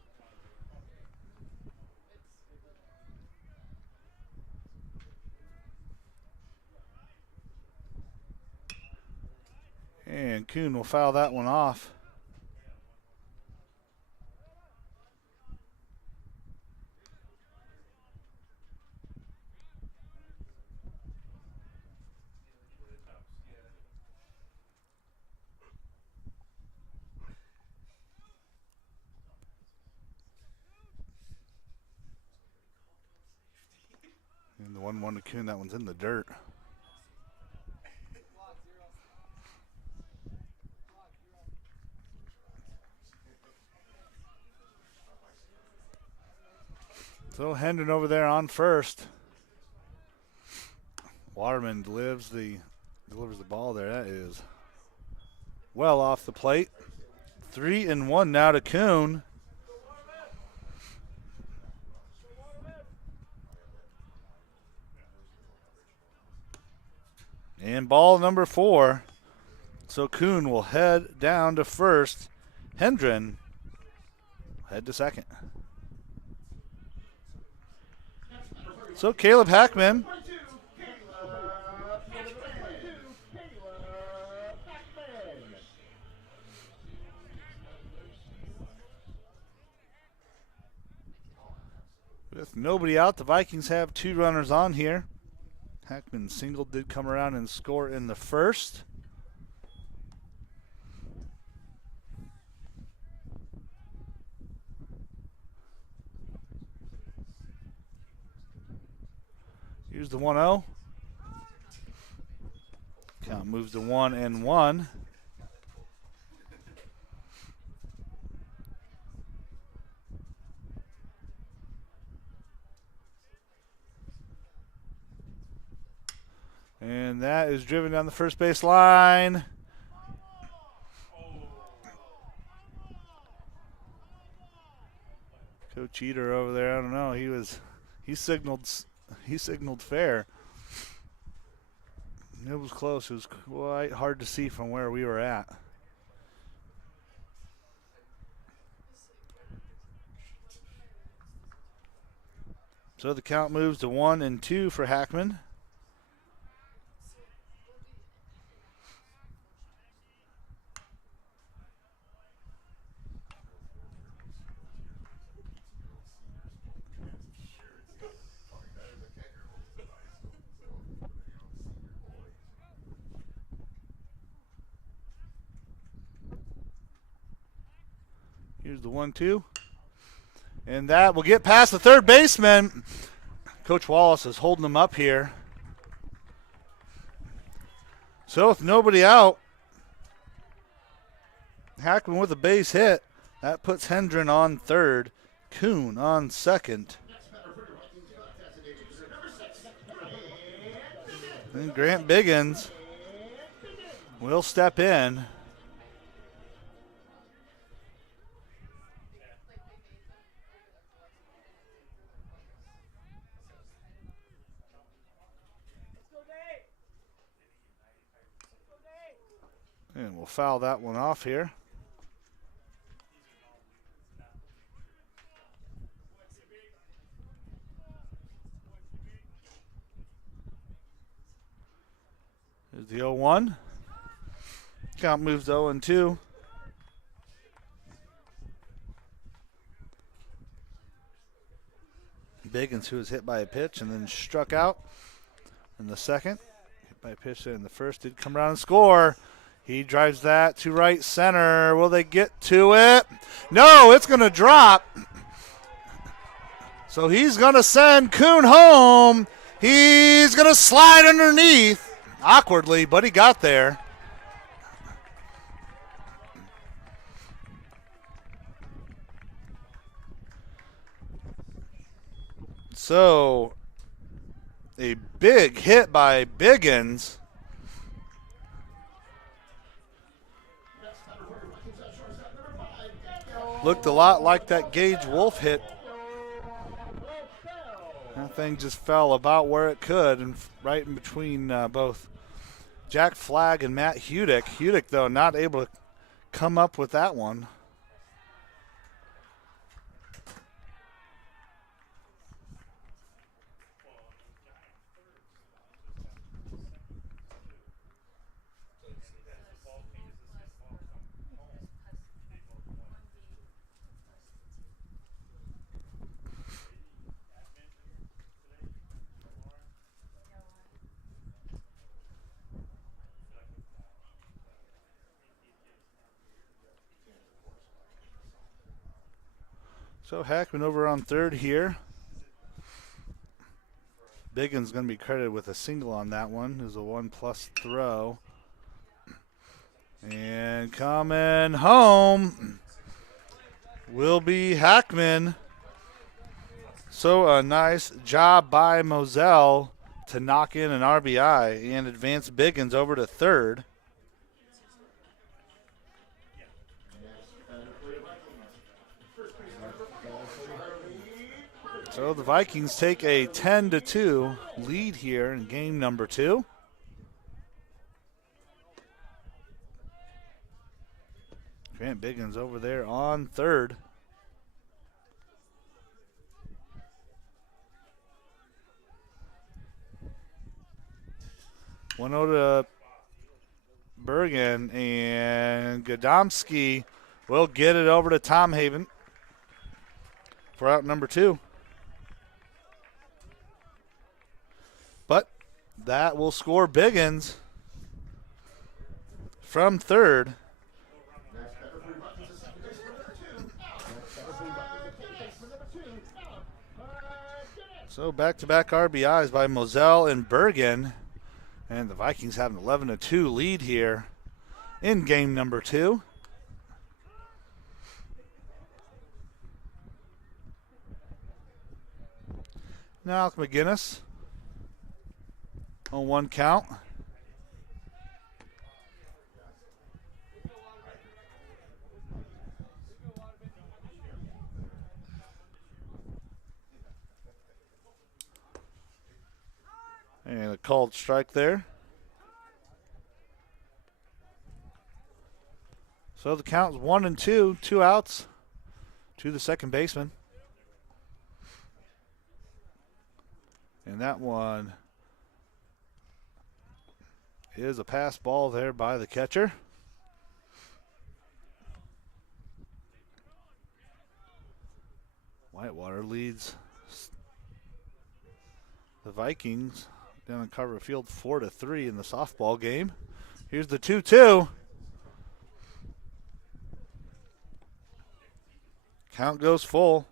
And Kuhn will foul that one off. And the 1-1 to Kuhn, that one's in the dirt. So Hendren over there on first. Waterman delivers the ball there. That is well off the plate. 3-1 now to Kuhn. And ball number 4. So Kuhn will head down to first. Hendren head to second. So Caleb Hackman with nobody out, the Vikings have 2 runners on here. Hackman single did come around and score in the first. Here's the 1-0. Count moves to 1-1. And that is driven down the first base line. Coach Eater over there, I don't know. He signaled fair. It was close. It was quite hard to see from where we were at. So the count moves to 1-2 for Hackman. Here's the 1-2. And that will get past the third baseman. Coach Wallace is holding him up here. So with nobody out, Hackman with a base hit. That puts Hendren on third. Kuhn on second. And Grant Biggins will step in. And we'll foul that one off here. There's the 0-1. Count moves to 0-2. Biggins, who was hit by a pitch and then struck out in the second. Hit by a pitch in the first. Did come around and score. He drives that to right center. Will they get to it? No, it's going to drop. So he's going to send Kuhn home. He's going to slide underneath. Awkwardly, but he got there. So, a big hit by Biggins. Looked a lot like that Gage Wolf hit. That thing just fell about where it could, and right in between both Jack Flagg and Matt Hudick. Hudick, though, not able to come up with that one. So Hackman over on third here. Biggins going to be credited with a single on that one. There's a 1+ throw. And coming home will be Hackman. So a nice job by Moselle to knock in an RBI and advance Biggins over to third. So the Vikings take a 10-2 lead here in game number 2. Grant Biggins over there on third. One to Bergen, and Godomsky will get it over to Tom Haven for out number 2. But that will score Biggins from third. So back-to-back RBIs by Moselle and Bergen. And the Vikings have an 11-2 lead here in game number 2. Now Alec McGinnis on 1 count. And a called strike there. So the count is 1-2, 2 outs to the second baseman. And that one is a pass ball there by the catcher. Whitewater leads the Vikings down in Carver Field 4-3 in the softball game. Here's the 2-2. Count goes full.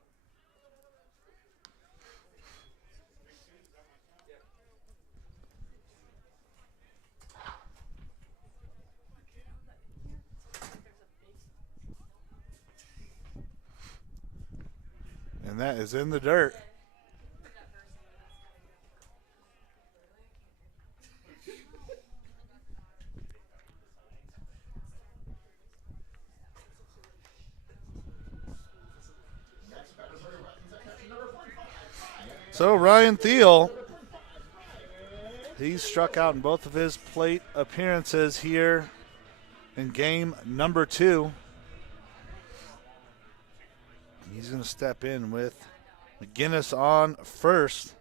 And that is in the dirt. So Ryan Thiel, he's struck out in both of his plate appearances here in game number 2. He's going to step in with McGinnis on first.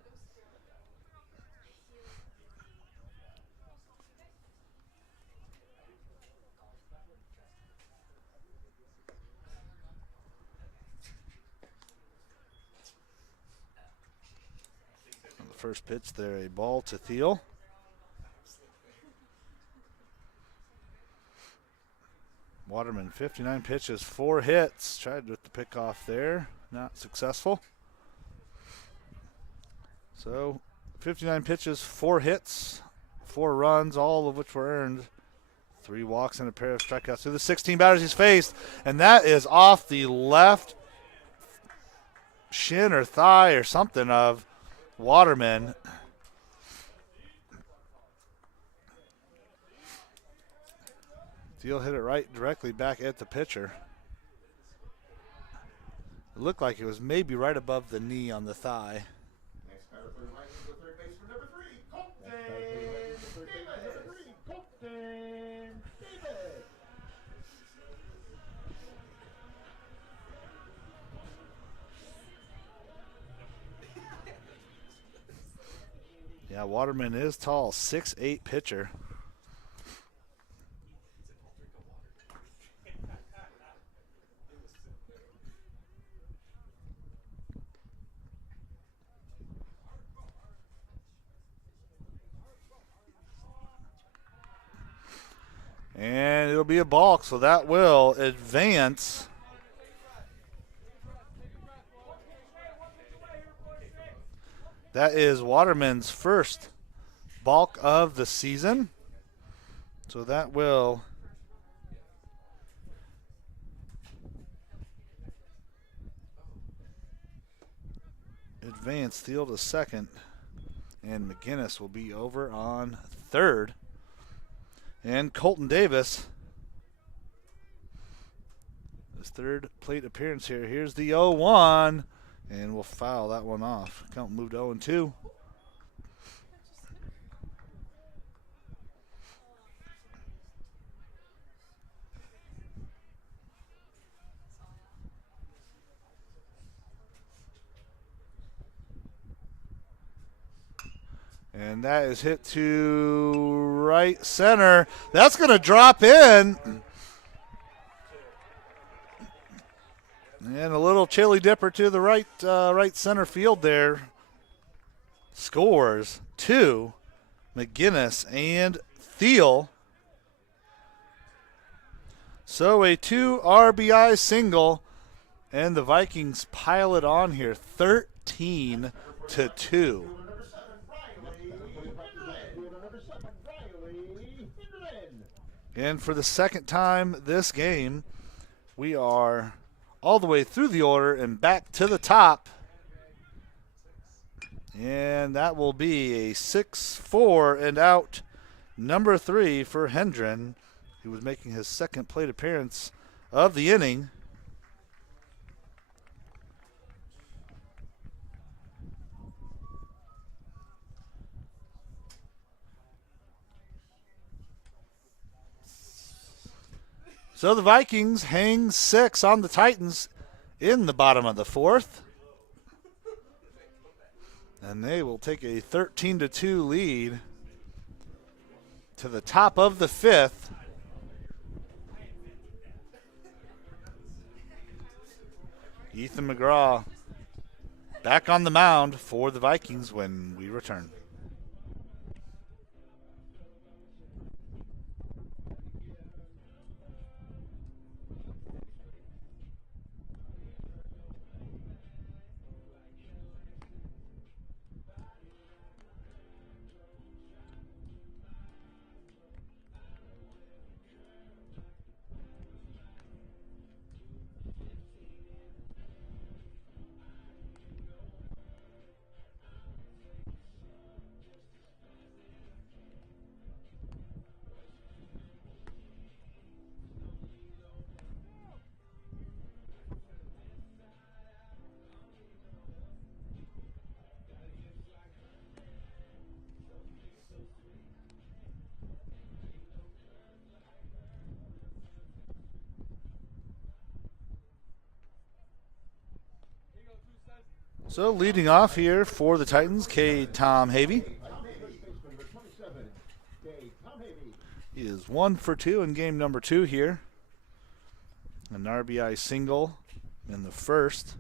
first pitch there, a ball to Thiel. Waterman, 59 pitches, 4 hits. Tried with the pickoff there, not successful. So 59 pitches, 4 hits, 4 runs, all of which were earned. 3 walks and a pair of strikeouts through the 16 batters he's faced. And that is off the left shin or thigh or something of Waterman. Thiel hit it right directly back at the pitcher. It looked like it was maybe right above the knee on the thigh. Next batter for the Vikings, the third baseman, number 3, Colton Davis. Yeah, Waterman is tall, 6'8" pitcher. And it'll be a balk, so that will advance. That is Waterman's first balk of the season. So that will advance Thiel to second. And McGinnis will be over on third. And Colton Davis, his third plate appearance here. Here's the 0-1, and we'll foul that one off. Count moved 0-2. And that is hit to right center. That's going to drop in. And a little chili dipper to the right center field there. Scores 2, McGinnis and Thiel. So a 2 RBI single, and the Vikings pile it on here, 13-2. And for the second time this game, we are all the way through the order and back to the top. And that will be a 6-4 and out number 3 for Hendren, who was making his second plate appearance of the inning. So the Vikings hang 6 on the Titans in the bottom of the 4th. And they will take a 13-2 lead to the top of the 5th. Ethan McGraw back on the mound for the Vikings when we return. So leading off here for the Titans, Tom Havey. He is 1 for 2 in game number 2 here. An RBI single in the first.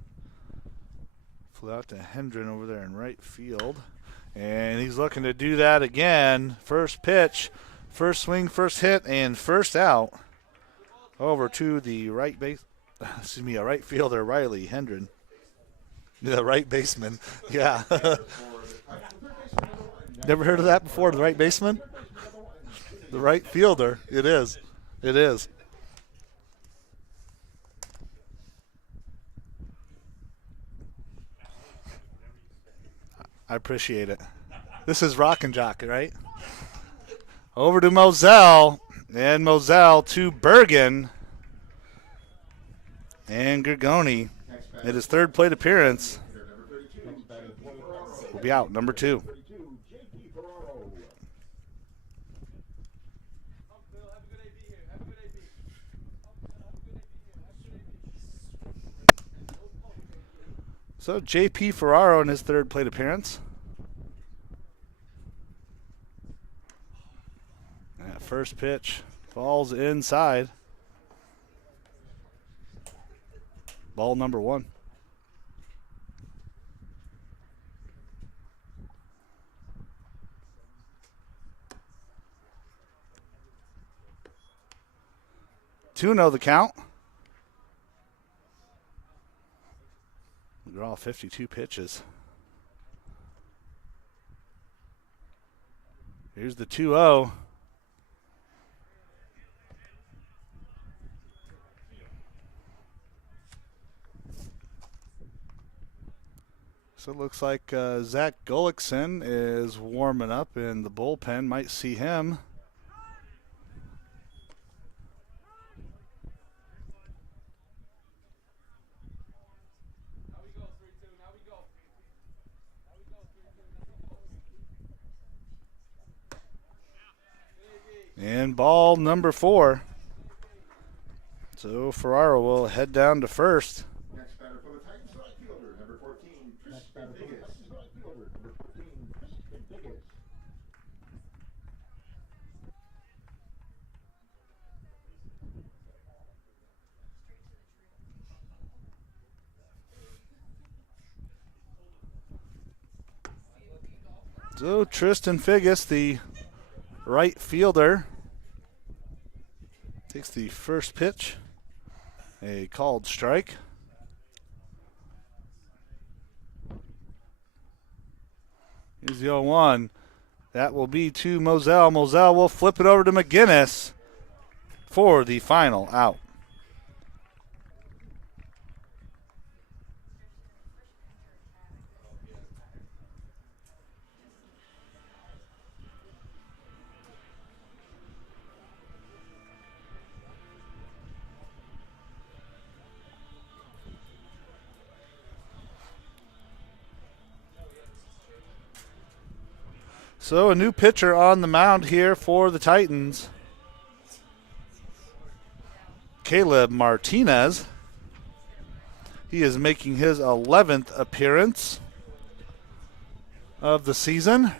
Flew out to Hendren over there in right field. And he's looking to do that again. First pitch, first swing, first hit, and first out. Over to the right fielder, Riley Hendren. The right baseman. Yeah. Never heard of that before, the right baseman? The right fielder. It is. It is. I appreciate it. This is Rock and Jock, right? Over to Moselle. And Moselle to Bergen. And Gergoni, at his third plate appearance, will be out, number 2. So J.P. Ferraro in his third plate appearance. That first pitch falls inside. Ball number 1. Two know the count. Draw 52 pitches. Here's the 2-0. So it looks like Zach Gullickson is warming up in the bullpen. Might see him. And ball number 4. So Ferraro will head down to first. Next batter for the Titans, right fielder, number 14, Tristan Biggis. Right fielder, number 14, Tristan Biggis. So Tristan Figgis, the right fielder, takes the first pitch. A called strike. Here's the 0-1. That will be to Moselle. Moselle will flip it over to McGinnis for the final out. So a new pitcher on the mound here for the Titans. Caleb Martinez. He is making his 11th appearance of the season.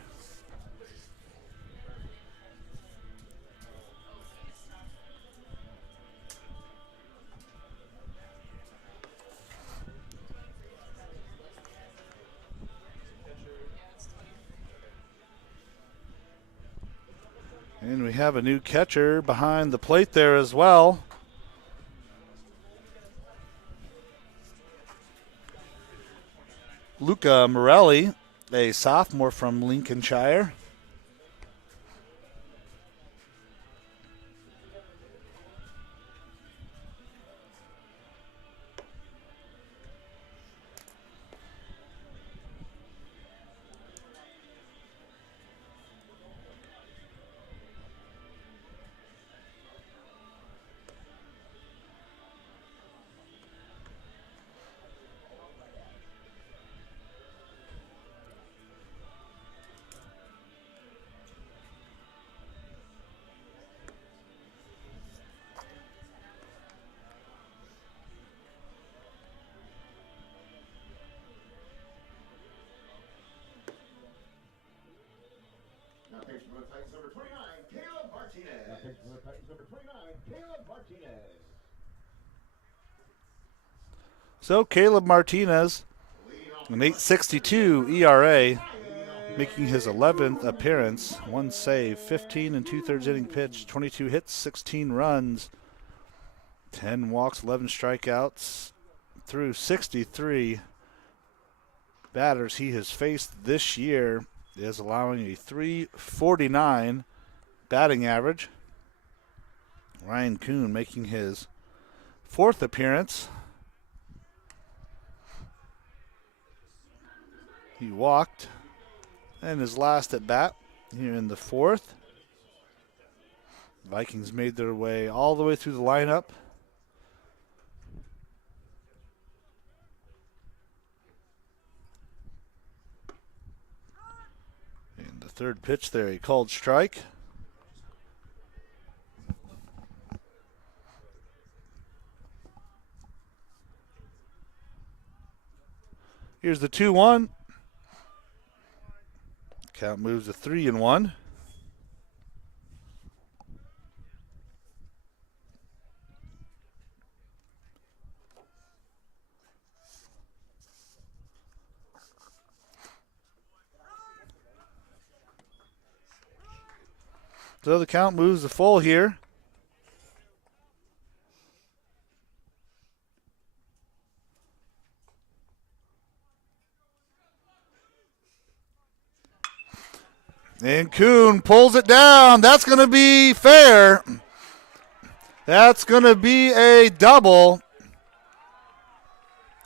And we have a new catcher behind the plate there as well. Luca Morelli, a sophomore from Lincolnshire. Now pitch for the Titans, number 29, Caleb Martinez. Now pitch for the Titans, number 29, Caleb Martinez. So Caleb Martinez, an 8.62 ERA. making his 11th appearance. 1 save, 15 and 2/3 inning pitch, 22 hits, 16 runs, 10 walks, 11 strikeouts through 63 batters he has faced this year, is allowing a .349 batting average. Ryan Kuhn making his 4th appearance. He walked in his last at bat here in the 4th. Vikings made their way all the way through the lineup. And the 3rd pitch there, he called strike. Here's the 2-1. Count moves to 3-1. So the count moves to full here. And Kuhn pulls it down. That's going to be fair. That's going to be a double.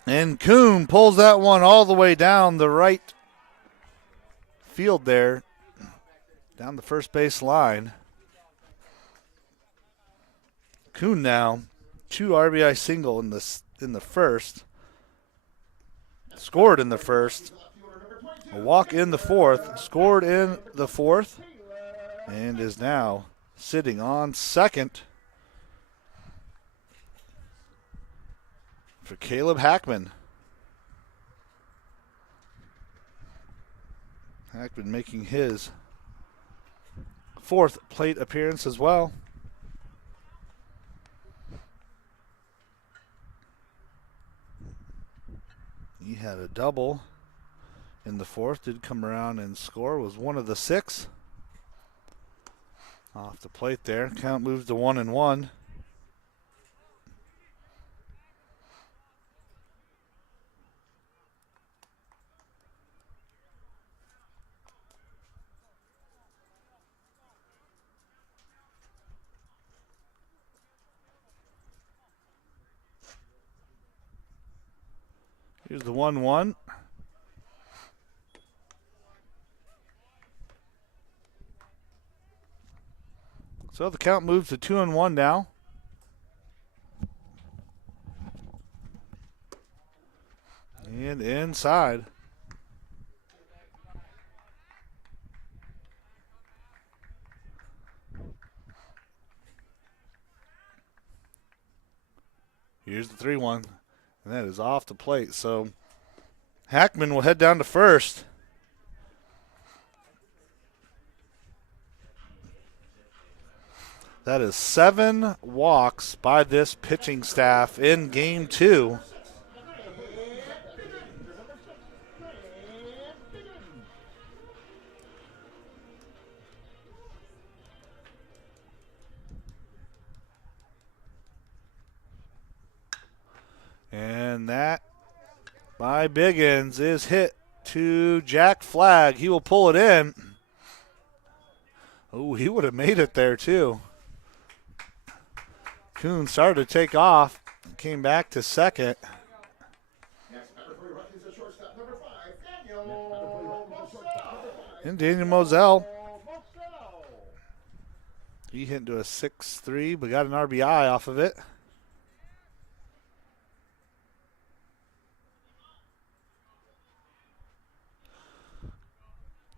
And Kuhn pulls that one all the way down the right field there, down the first base line. Kuhn now, 2 RBI single in the first. Scored in the first. A walk in the 4th, scored in the 4th, and is now sitting on 2nd for Caleb Hackman. Hackman making his 4th plate appearance as well. He had a double in the 4th, did come around and score, was one of the 6. Off the plate there. Count moves to 1-1. Here's the 1-1. So the count moves to 2-1 now. And inside. Here's the 3-1. And that is off the plate. So Hackman will head down to first. That is 7 walks by this pitching staff in game 2. And that by Biggins is hit to Jack Flagg. He will pull it in. Oh, he would have made it there too. Kuhn started to take off, came back to second. And Daniel Moselle. He hit into a 6-3, but got an RBI off of it.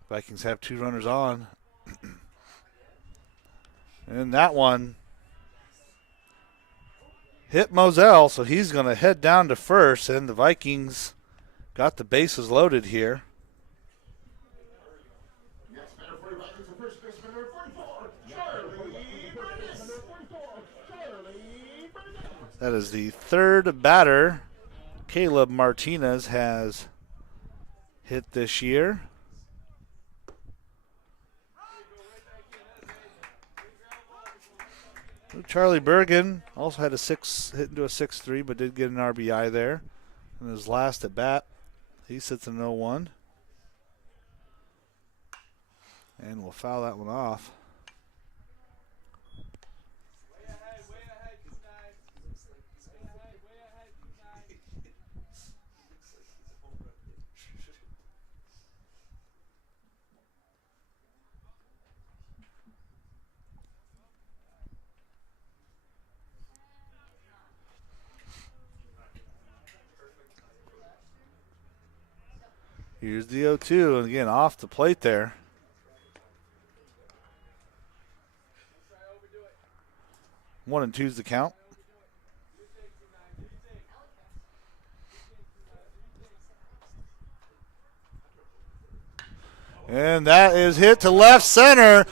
Vikings have 2 runners on. And that one hit Moselle, so he's going to head down to first, and the Vikings got the bases loaded here. That is the 3rd batter Caleb Martinez has hit this year. Charlie Bergen also had a hit into a 6-3, but did get an RBI there. In his last at bat, he sits in 0-1. And we'll foul that one off. Here's the 0-2, and again, off the plate there. One and two's the count. And that is hit to left center.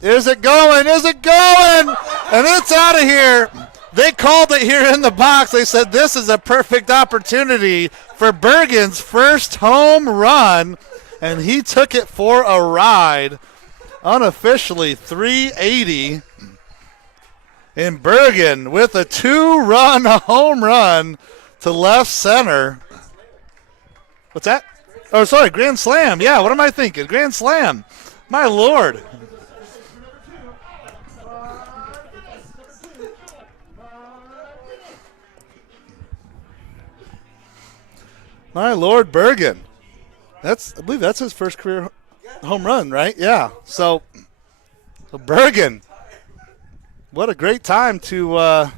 Is it going? Is it going? And it's out of here. They called it here in the box. They said this is a perfect opportunity for Bergen's first home run, and he took it for a ride. Unofficially 380. And Bergen with a 2-run home run to left center. What's that? Oh, sorry, grand slam. Yeah, what am I thinking? Grand slam. My Lord. My Lord Bergen. I believe that's his first career home run, right? Yeah. So Bergen, what a great time to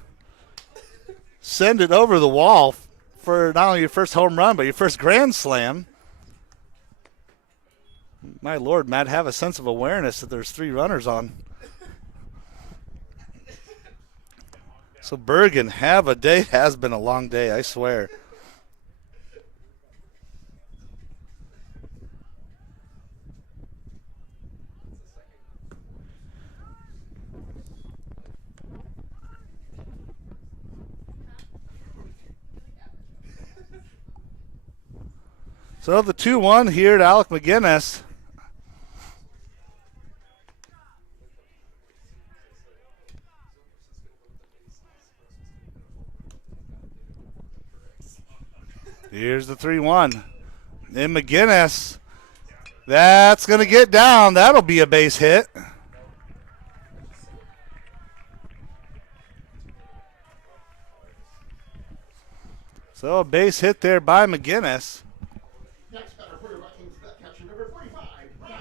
send it over the wall for not only your first home run, but your first grand slam. My Lord, Matt, have a sense of awareness that there's 3 runners on. So Bergen, have a day. Has been a long day, I swear. So the 2-1 here to Alec McGinnis. Here's the 3-1. And McGinnis, that's going to get down. That'll be a base hit. So a base hit there by McGinnis. Next batter for your Vikings, catcher number 45, Ryan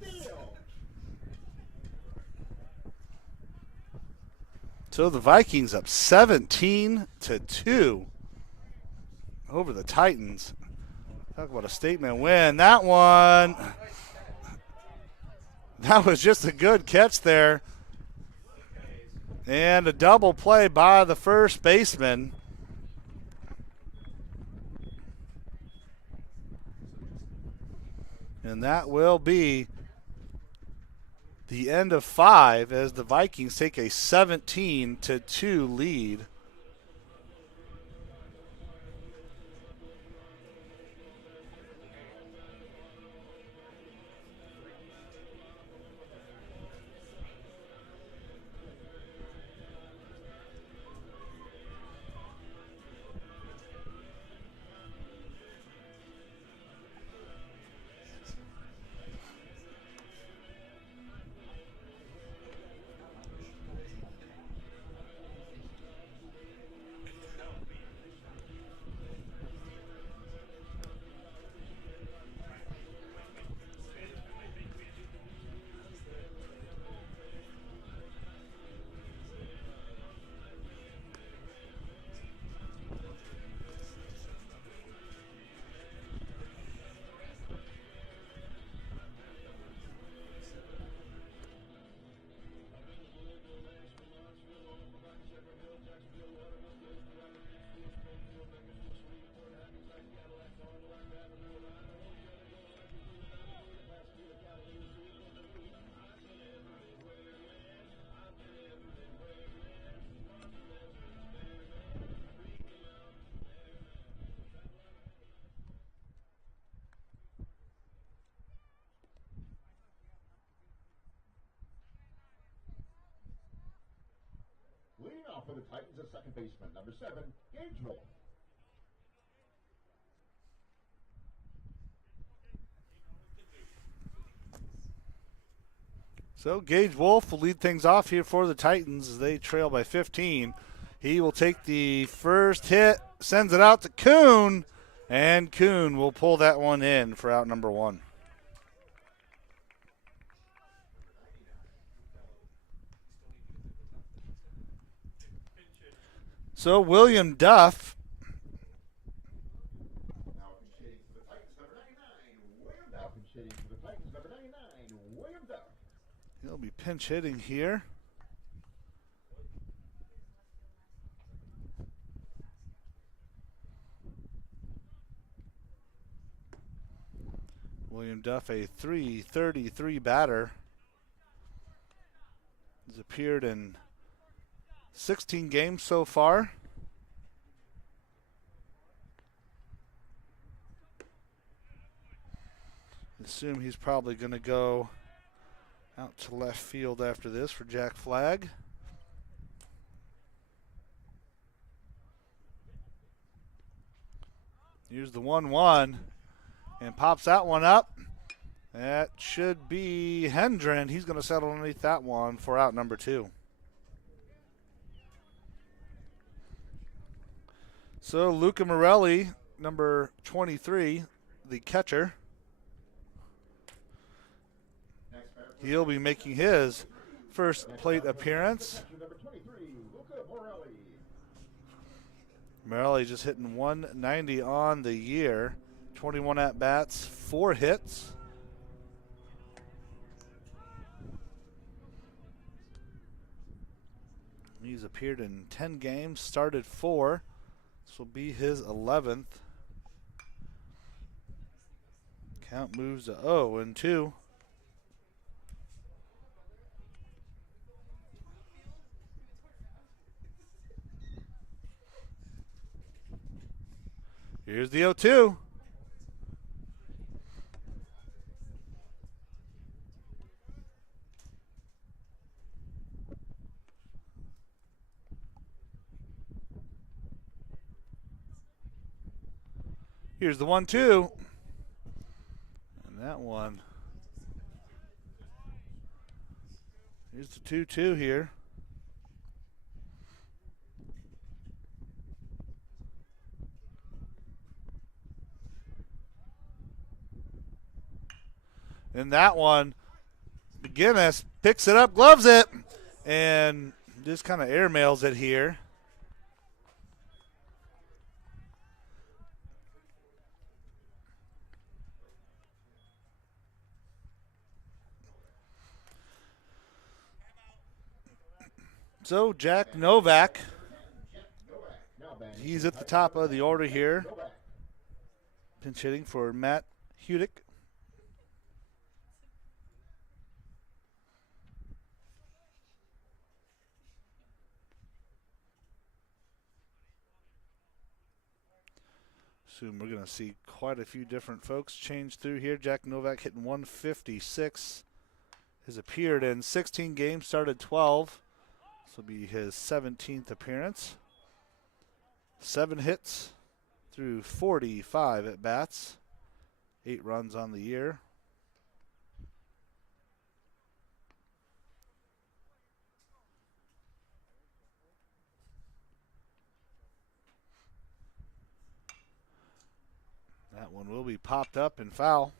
Field. So the Vikings up 17-2 over the Titans. Talk about a statement win. That one, that was just a good catch there. And a double play by the first baseman. And that will be the end of 5 as the Vikings take a 17-2 lead. Now for the Titans, a second baseman, number 7, Gage Wolf. So Gage Wolf will lead things off here for the Titans as they trail by 15. He will take the first hit, sends it out to Kuhn, and Kuhn will pull that one in for out number 1. So William Duff he'll be pinch hitting here. William Duff, a .333 batter. He's appeared in 16 games so far. Assume he's probably going to go out to left field after this for Jack Flagg. Here's the 1-1 and pops that one up. That should be Hendren. He's going to settle underneath that one for out number 2. So Luca Morelli, number 23, the catcher. He'll be making his first plate appearance. Morelli just hitting 190 on the year, 21 at-bats, 4 hits. He's appeared in 10 games, started 4. This will be his 11th. Count moves to 0-2. Here's the 0-2. Here's the 1-2. And that one. Here's the 2-2 here. And that one, McGinnis picks it up, gloves it, and just kind of airmails it here. So Jack Novak, he's at the top of the order here. Pinch hitting for Matt Hudick. Soon we're going to see quite a few different folks change through here. Jack Novak hitting 156. Has appeared in 16 games, started 12. This will be his 17th appearance. 7 hits through 45 at-bats. 8 runs on the year. That one will be popped up and foul.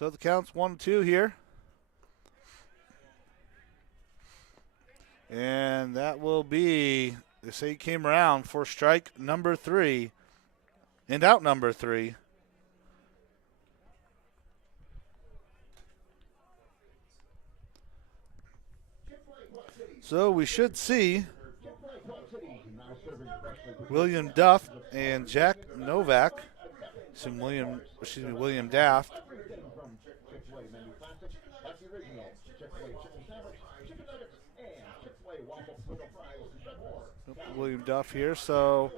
So the count's 1-2 here. And that will be, they say he came around for strike number 3 and out number 3. So we should see William Duff and Jack Novak. William Daft. Chick-fil-A menu classic, that's the original. Chick-fil-A chicken sandwich, chicken nuggets, and Chick-fil-A waffle potato fries, and more. William Duff here, so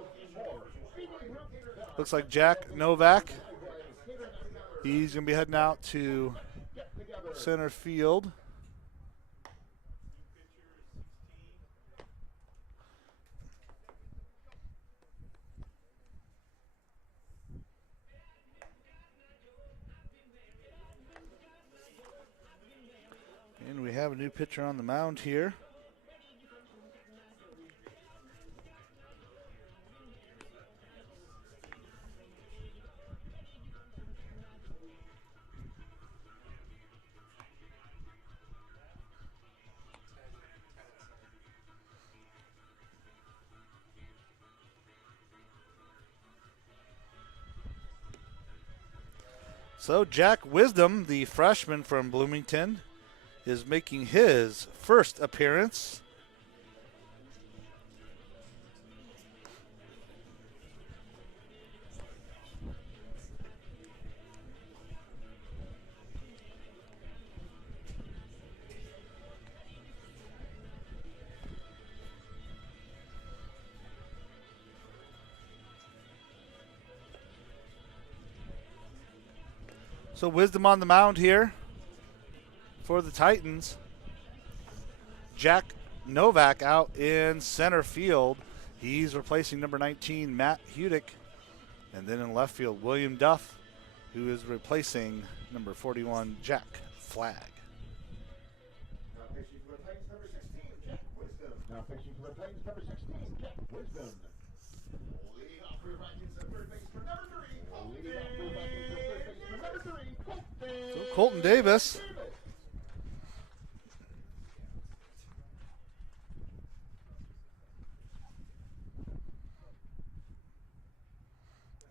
looks like Jack Novak. He's going to be heading out to center field. And we have a new pitcher on the mound here. So Jack Wisdom, the freshman from Bloomington, is making his first appearance. So Wisdom on the mound here for the Titans. Jack Novak out in center field. He's replacing number 19, Matt Hudick. And then in left field, William Duff, who is replacing number 41, Jack Flagg. Now pitching for the Titans, number 16, Jack Wisdom. Now pitching for the Titans, number 16, Jack Wisdom. Leading off for the Vikings at third base for number 3. Leading off for the Vikings at third base for number 3, So Colton Davis.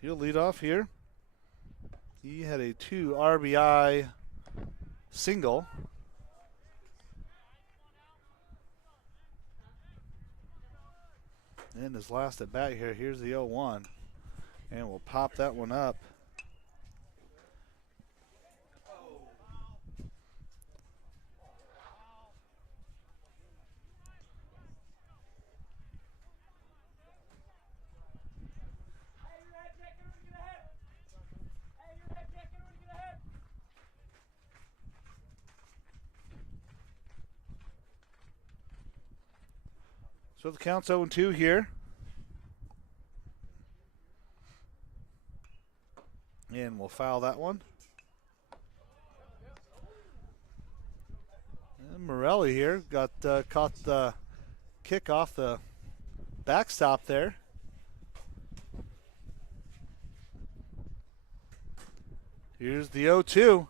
He'll lead off here. He had a 2 RBI single. And his last at bat here, here's the 0-1. And we'll pop that one up. So the count's 0-2 here. And we'll foul that one. And Morelli here got caught the kick off the backstop there. Here's the 0-2.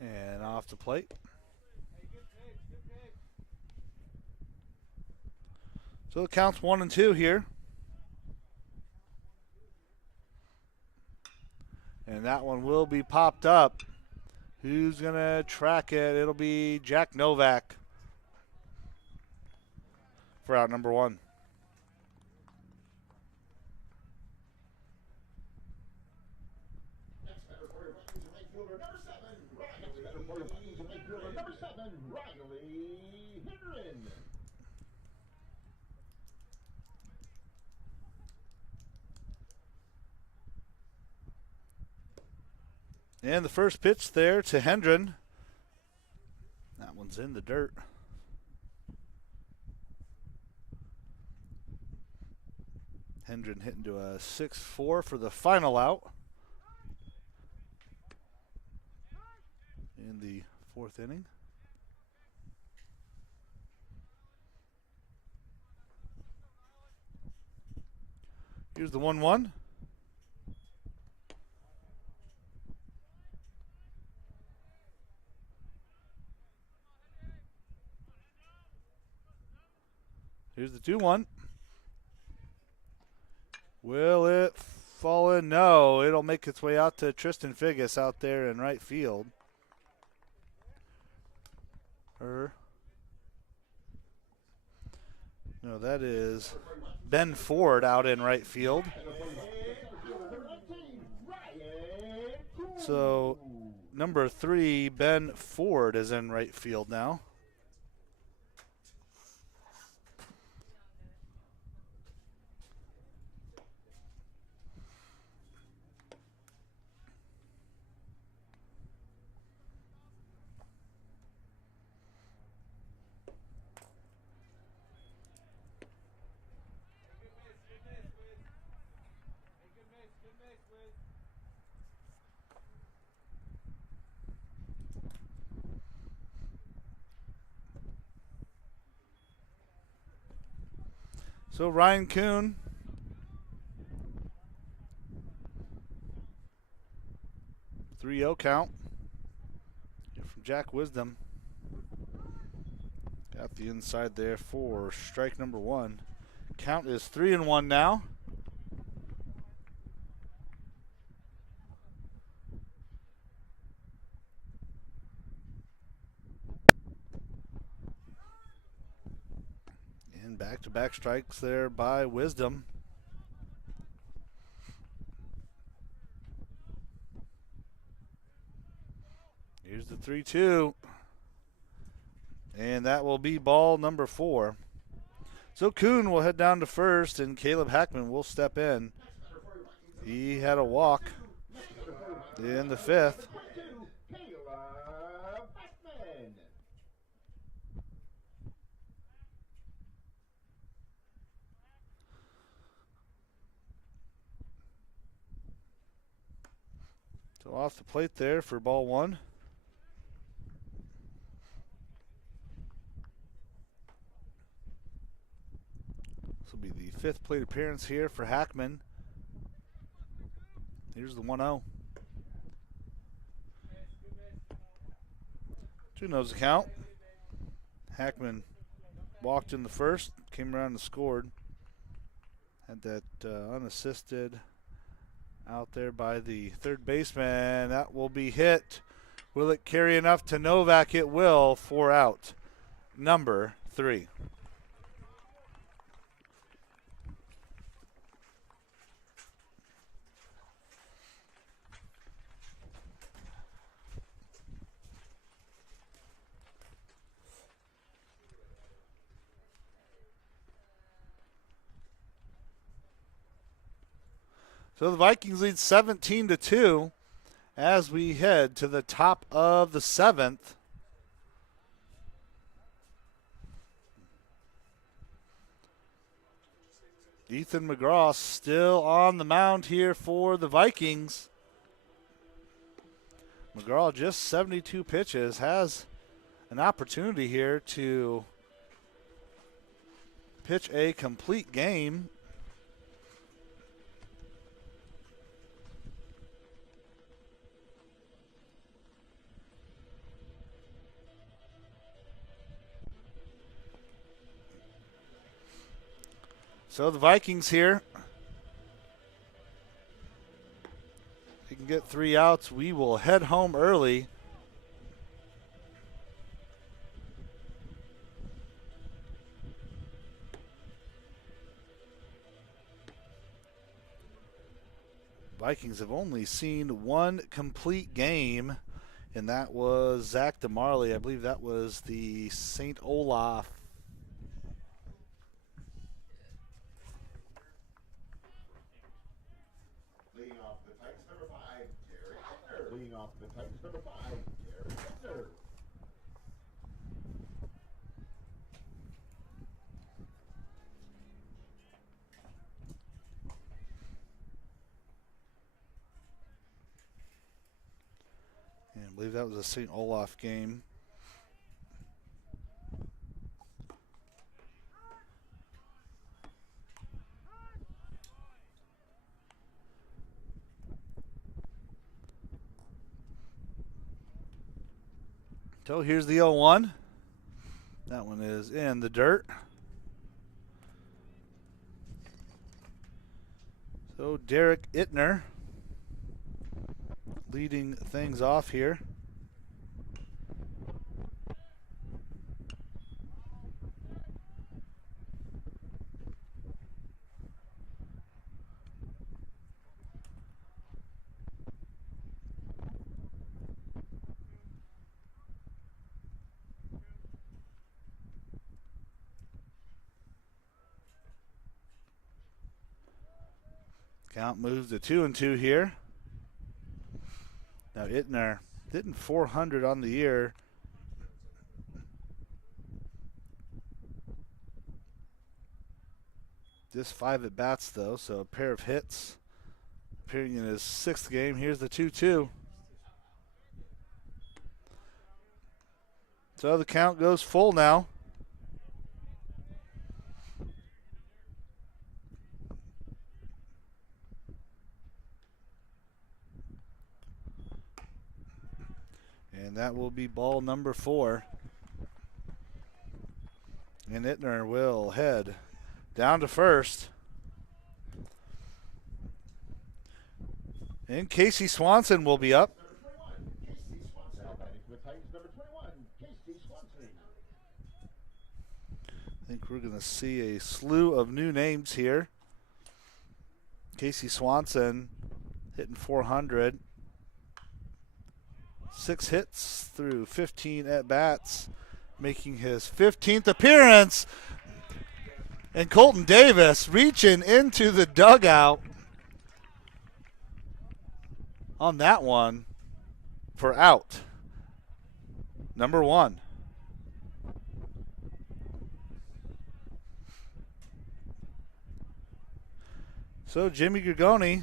And off the plate. So it counts 1-2 here. And that one will be popped up. Who's going to track it? It'll be Jack Novak for out number 1. Next batter for your Vikings and right fielder, number 7. Next batter for your Vikings and right fielder, number 7, Riley Hendren. And the first pitch there to Hendren. That one's in the dirt. Hendren hitting to a 6-4 for the final out in the 4th inning. Here's the 1-1. Here's the 2-1. Will it fall in? No, it'll make its way out to Tristan Figgis out there in right field. No, that is Ben Ford out in right field. So number 3, Ben Ford, is in right field now. So Ryan Kuhn, .3-0 count. Here from Jack Wisdom. Got the inside there for strike number 1. Count is 3-1 now. And back-to-back strikes there by Wisdom. Here's the 3-2. And that will be ball number 4. So Kuhn will head down to first, and Caleb Hackman will step in. He had a walk in the 5th. So off the plate there for ball 1. This will be the 5th plate appearance here for Hackman. Here's the 1-0. 2-0 the count. Hackman walked in the 1st, came around and scored. Had that unassisted out there by the 3rd baseman. That will be hit. Will it carry enough to Novak? It will. 4 out. Number 3. So the Vikings lead 17-2 as we head to the top of the 7th. Ethan McGraw still on the mound here for the Vikings. McGraw just 72 pitches, has an opportunity here to pitch a complete game. So the Vikings here, if you can get 3 outs, we will head home early. Vikings have only seen 1 complete game, and that was Zach DeMarley. I believe that was the St. Olaf. Leading off the Titans, number 5, Derek Hitler. Yeah, I believe that was a St. Olaf game. So here's the 0-1. That one is in the dirt. So Derek Ittner leading things off here. Count moves to 2-2 here. Now Ittner hitting 400 on the year. Just 5 at bats though, so a pair of hits. Appearing in his 6th game. Here's the 2-2. So the count goes full now. And that will be ball number 4. And Ittner will head down to first. And Casey Swanson will be up. I think we're going to see a slew of new names here. Casey Swanson hitting 400. 6 hits through 15 at-bats, making his 15th appearance. And Colton Davis reaching into the dugout on that one for out number 1. So Jimmy Gregoni,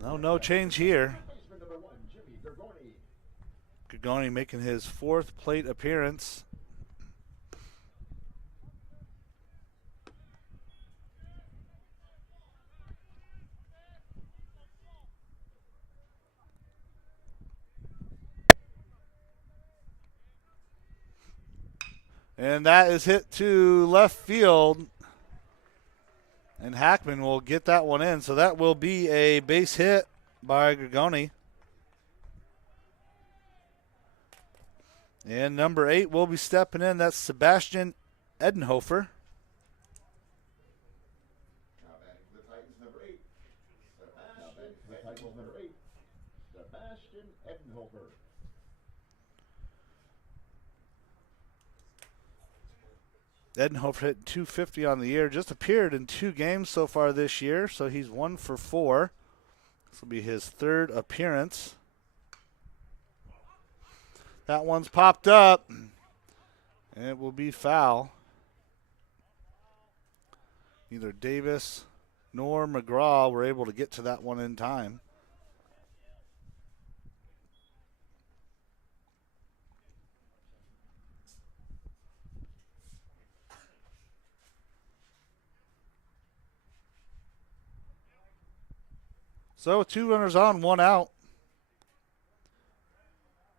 no change here. Gregoni making his 4th plate appearance. And that is hit to left field. And Hackman will get that one in. So that will be a base hit by Gregoni. And number 8 will be stepping in. That's Sebastian Edenhofer. Sebastian Edenhofer. Edenhofer hit 250 on the year. Just appeared in 2 games so far this year, so he's 1 for 4. This will be his 3rd appearance. That one's popped up, and it will be foul. Neither Davis nor McGraw were able to get to that one in time. So 2 runners on, 1 out.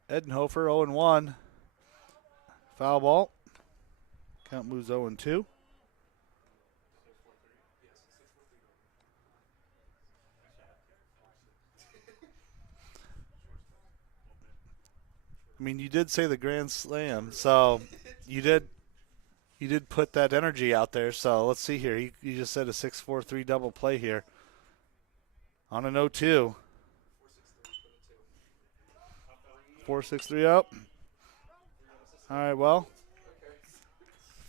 Edenhofer 0-1. Foul ball. Count moves 0-2. I mean, you did say the Grand Slam, so you did put that energy out there. So let's see here. You just said a 6-4-3 double play here on an 0-2. 4-6-3 up. All right, well,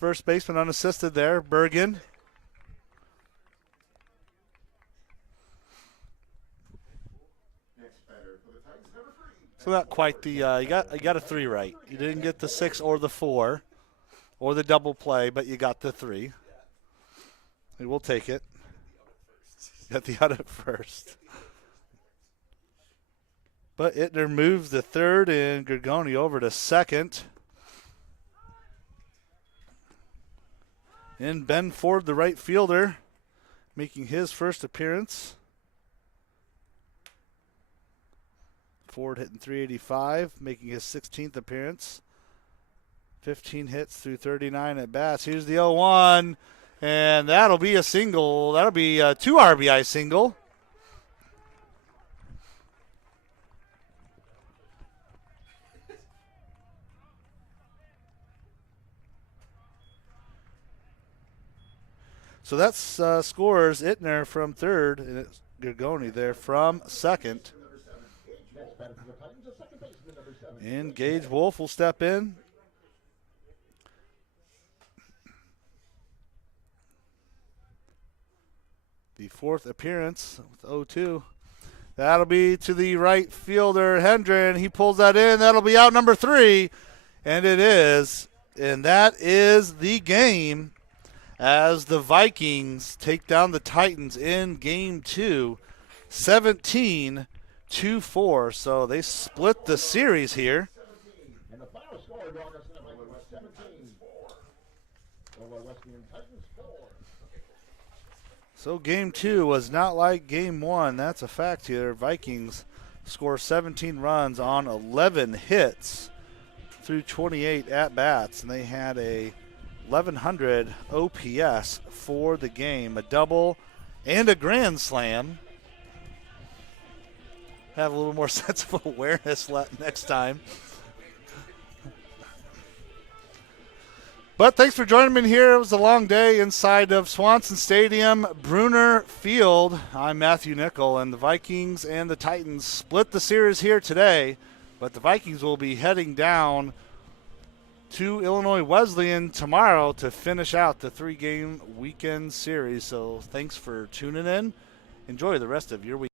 first baseman unassisted there, Bergen. So not quite the you got a 3 right. You didn't get the 6 or the 4 or the double play, but you got the 3. We'll take it. Got the out at first. But Ittner moves the 3rd and Gregoni over to 2nd. And Ben Ford, the right fielder, making his 1st appearance. Ford hitting 385, making his 16th appearance. 15 hits through 39 at bats. Here's the 0-1, and that'll be a single. That'll be a 2 RBI single. So that's scores Ittner from 3rd, and it's Gregoni there from 2nd. And Gage Wolf will step in. the 4th appearance with 0-2. That'll be to the right fielder, Hendren. He pulls that in. That'll be out number 3. And it is. And that is the game as the Vikings take down the Titans in game 2, 17-4. So they split the series here. And the final score, Augustana Vikings 17. Over Wesleyan Titans 4. So game 2 was not like game 1. That's a fact here. Vikings score 17 runs on 11 hits through 28 at-bats, and they had a 1,100 OPS for the game, a double and a grand slam. Have a little more sense of awareness next time. But thanks for joining me here. It was a long day inside of Swanson Stadium, Bruner Field. I'm Matthew Nickel, and the Vikings and the Titans split the series here today. But the Vikings will be heading down to Illinois Wesleyan tomorrow to finish out the 3-game weekend series. So thanks for tuning in. Enjoy the rest of your week.